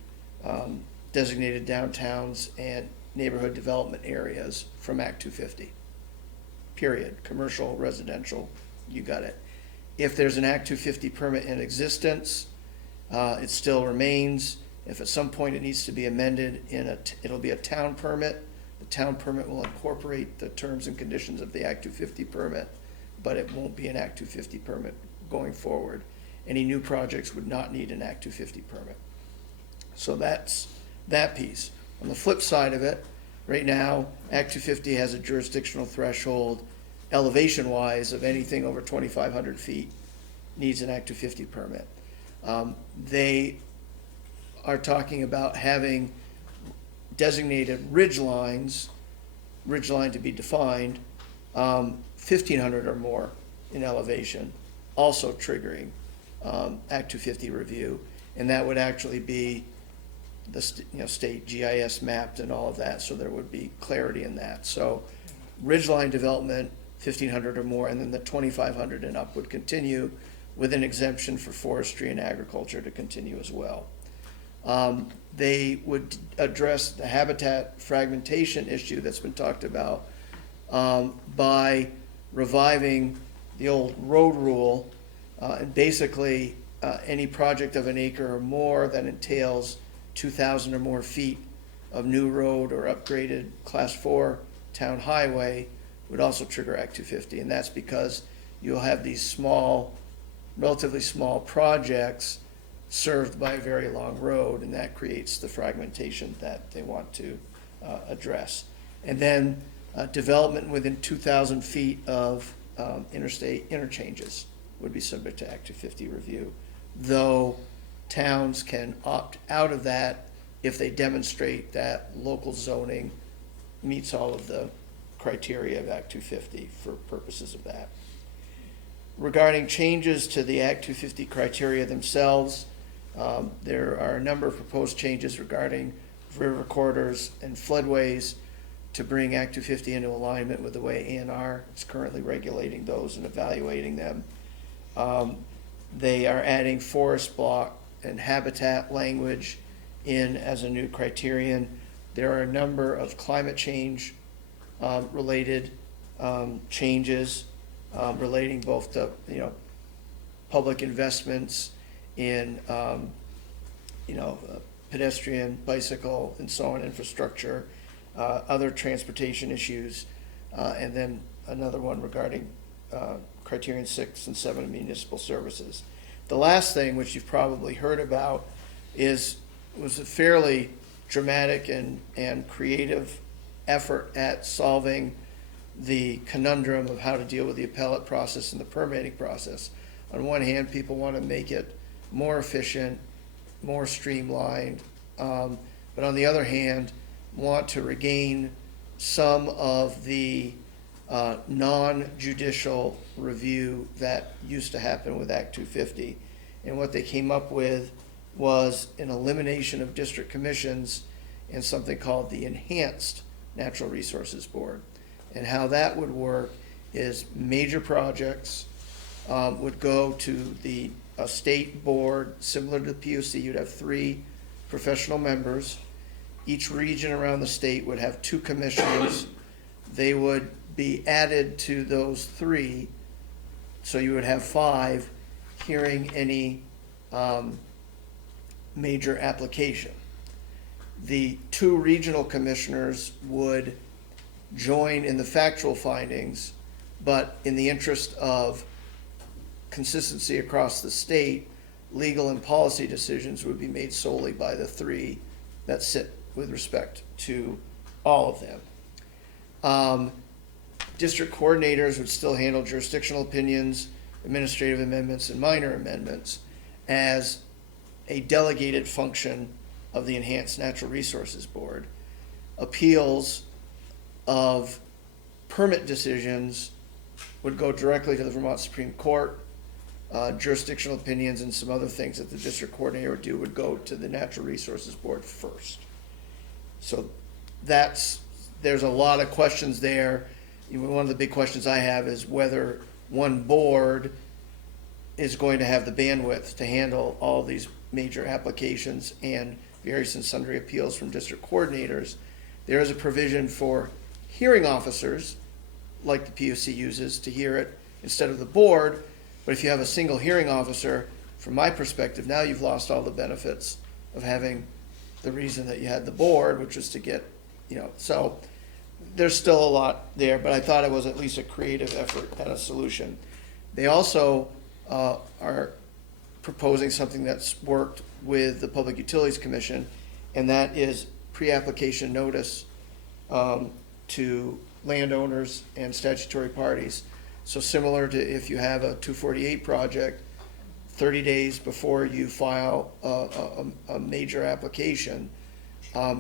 designated downtowns and neighborhood development areas from Act 250. Period. Commercial, residential, you got it. If there's an Act 250 permit in existence, it still remains. If at some point it needs to be amended, it'll be a town permit. The town permit will incorporate the terms and conditions of the Act 250 permit, but it won't be an Act 250 permit going forward. Any new projects would not need an Act 250 permit. So that's that piece. On the flip side of it, Right now, Act 250 has a jurisdictional threshold, elevation-wise, of anything over 2,500 feet needs an Act 250 permit. They are talking about having designated ridge lines, ridge line to be defined, 1,500 or more in elevation, also triggering Act 250 review. And that would actually be the state GIS mapped and all of that, so there would be clarity in that. So ridgeline development, 1,500 or more, and then the 2,500 and up would continue with an exemption for forestry and agriculture to continue as well. They would address the habitat fragmentation issue that's been talked about by reviving the old road rule, and basically any project of an acre or more that entails 2,000 or more feet of new road or upgraded Class 4 town highway would also trigger Act 250, and that's because you'll have these small, relatively small projects served by a very long road, and that creates the fragmentation that they want to address. And then development within 2,000 feet of interstate interchanges would be subject to Act 250 review, though towns can opt out of that if they demonstrate that local zoning meets all of the criteria of Act 250 for purposes of that. Regarding changes to the Act 250 criteria themselves, there are a number of proposed changes regarding river corridors and floodways to bring Act 250 into alignment with the way ANR is currently regulating those and evaluating them. They are adding forest block and habitat language in as a new criterion. There are a number of climate change related changes relating both to public investments in pedestrian, bicycle, and so on infrastructure, other transportation issues, and then another one regarding criterion 6 and 7 of municipal services. The last thing, which you've probably heard about, was a fairly dramatic and creative effort at solving the conundrum of how to deal with the appellate process and the permitting process. On one hand, people want to make it more efficient, more streamlined, but on the other hand, want to regain some of the non-judicial review that used to happen with Act 250. And what they came up with was an elimination of district commissions and something called the Enhanced Natural Resources Board. And how that would work is major projects would go to a state board, similar to the POC. You'd have 3 professional members. Each region around the state would have 2 commissioners. They would be added to those 3, so you would have 5 hearing any major application. The 2 regional commissioners would join in the factual findings, but in the interest of consistency across the state, legal and policy decisions would be made solely by the 3 that sit with respect to all of them. District coordinators would still handle jurisdictional opinions, administrative amendments, and minor amendments as a delegated function of the Enhanced Natural Resources Board. Appeals of permit decisions would go directly to the Vermont Supreme Court. Jurisdictional opinions and some other things that the district coordinator would do would go to the Natural Resources Board first. So there's a lot of questions there. One of the big questions I have is whether one board is going to have the bandwidth to handle all these major applications and various and sundry appeals from district coordinators. There is a provision for hearing officers, like the POC uses, to hear it instead of the board. But if you have a single hearing officer, from my perspective, now you've lost all the benefits of having the reason that you had the board, which was to get, so there's still a lot there, but I thought it was at least a creative effort at a solution. They also are proposing something that's worked with the Public Utilities Commission, and that is pre-application notice to landowners and statutory parties. So similar to if you have a 248 project, 30 days before you file a major application,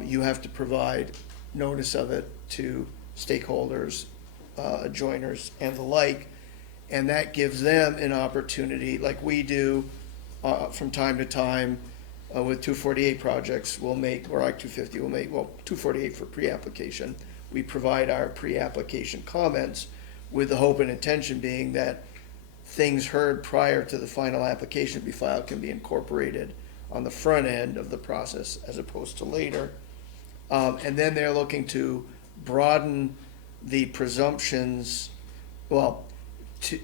you have to provide notice of it to stakeholders, adjoiners, and the like. And that gives them an opportunity, like we do from time to time with 248 projects, we'll make, or Act 250, we'll make, well, 248 for pre-application. We provide our pre-application comments with the hope and intention being that things heard prior to the final application be filed can be incorporated on the front end of the process as opposed to later. And then they're looking to broaden the presumptions, well,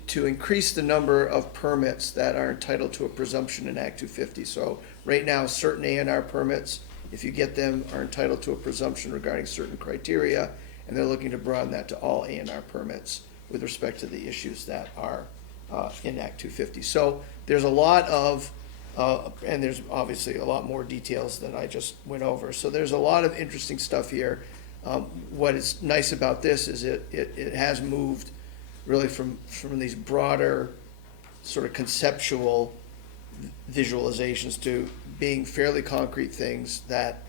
to increase the number of permits that are entitled to a presumption in Act 250. So right now, certain A&R permits, if you get them, are entitled to a presumption regarding certain criteria, and they're looking to broaden that to all A&R permits with respect to the issues that are in Act 250. So there's a lot of, and there's obviously a lot more details than I just went over. So there's a lot of interesting stuff here. What is nice about this is it has moved really from these broader sort of conceptual visualizations to being fairly concrete things that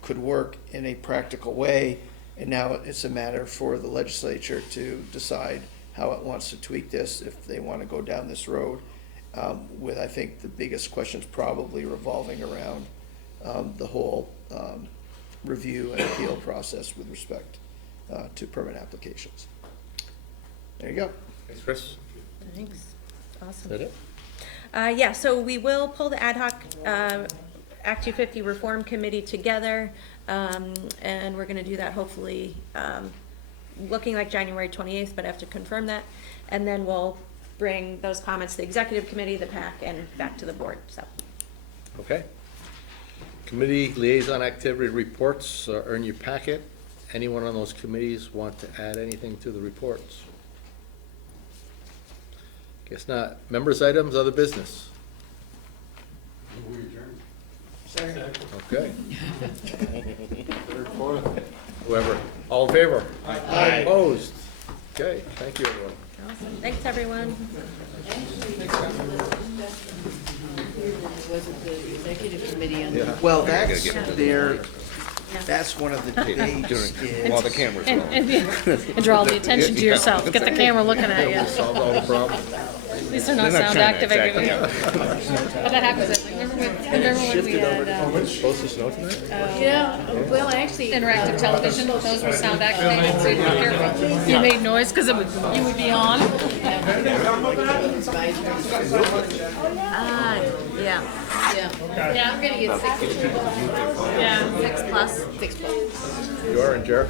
could work in a practical way. And now it's a matter for the legislature to decide how it wants to tweak this, if they want to go down this road, with, I think, the biggest questions probably revolving around the whole review and appeal process with respect to permit applications. There you go. Thanks, Chris. Thanks. Is Awesome. that it? Yeah, so we will pull the ad hoc Act 250 Reform Committee together, and we're gonna do that hopefully, looking like January 28th, but I have to confirm that. And then we'll bring those comments to the Executive Committee, the PAC, and back to the board, so. Okay. Committee liaison activity reports are in your packet. Anyone on those committees want to add anything to the reports? Guess not. Members' items, other business? Okay. Whoever. All in favor? Aye. Opposed? Okay, thank you, everyone. Awesome. Thanks, everyone. Was it the executive committee on Yeah. Well, that's one of the debates is. While the camera's And, on. and draw the attention to yourself, get the camera looking at you. Solve all the problems. At least they're not sound activated. But that happens, remember when we had, It's supposed to snow tonight? Yeah, well, actually. interactive television, those were sound activated, so you'd be careful. You made noise, cause you would be on. Yeah. Yeah. Yeah. We're gonna get 6. Yeah. 6+. 6+. You are in Jericho?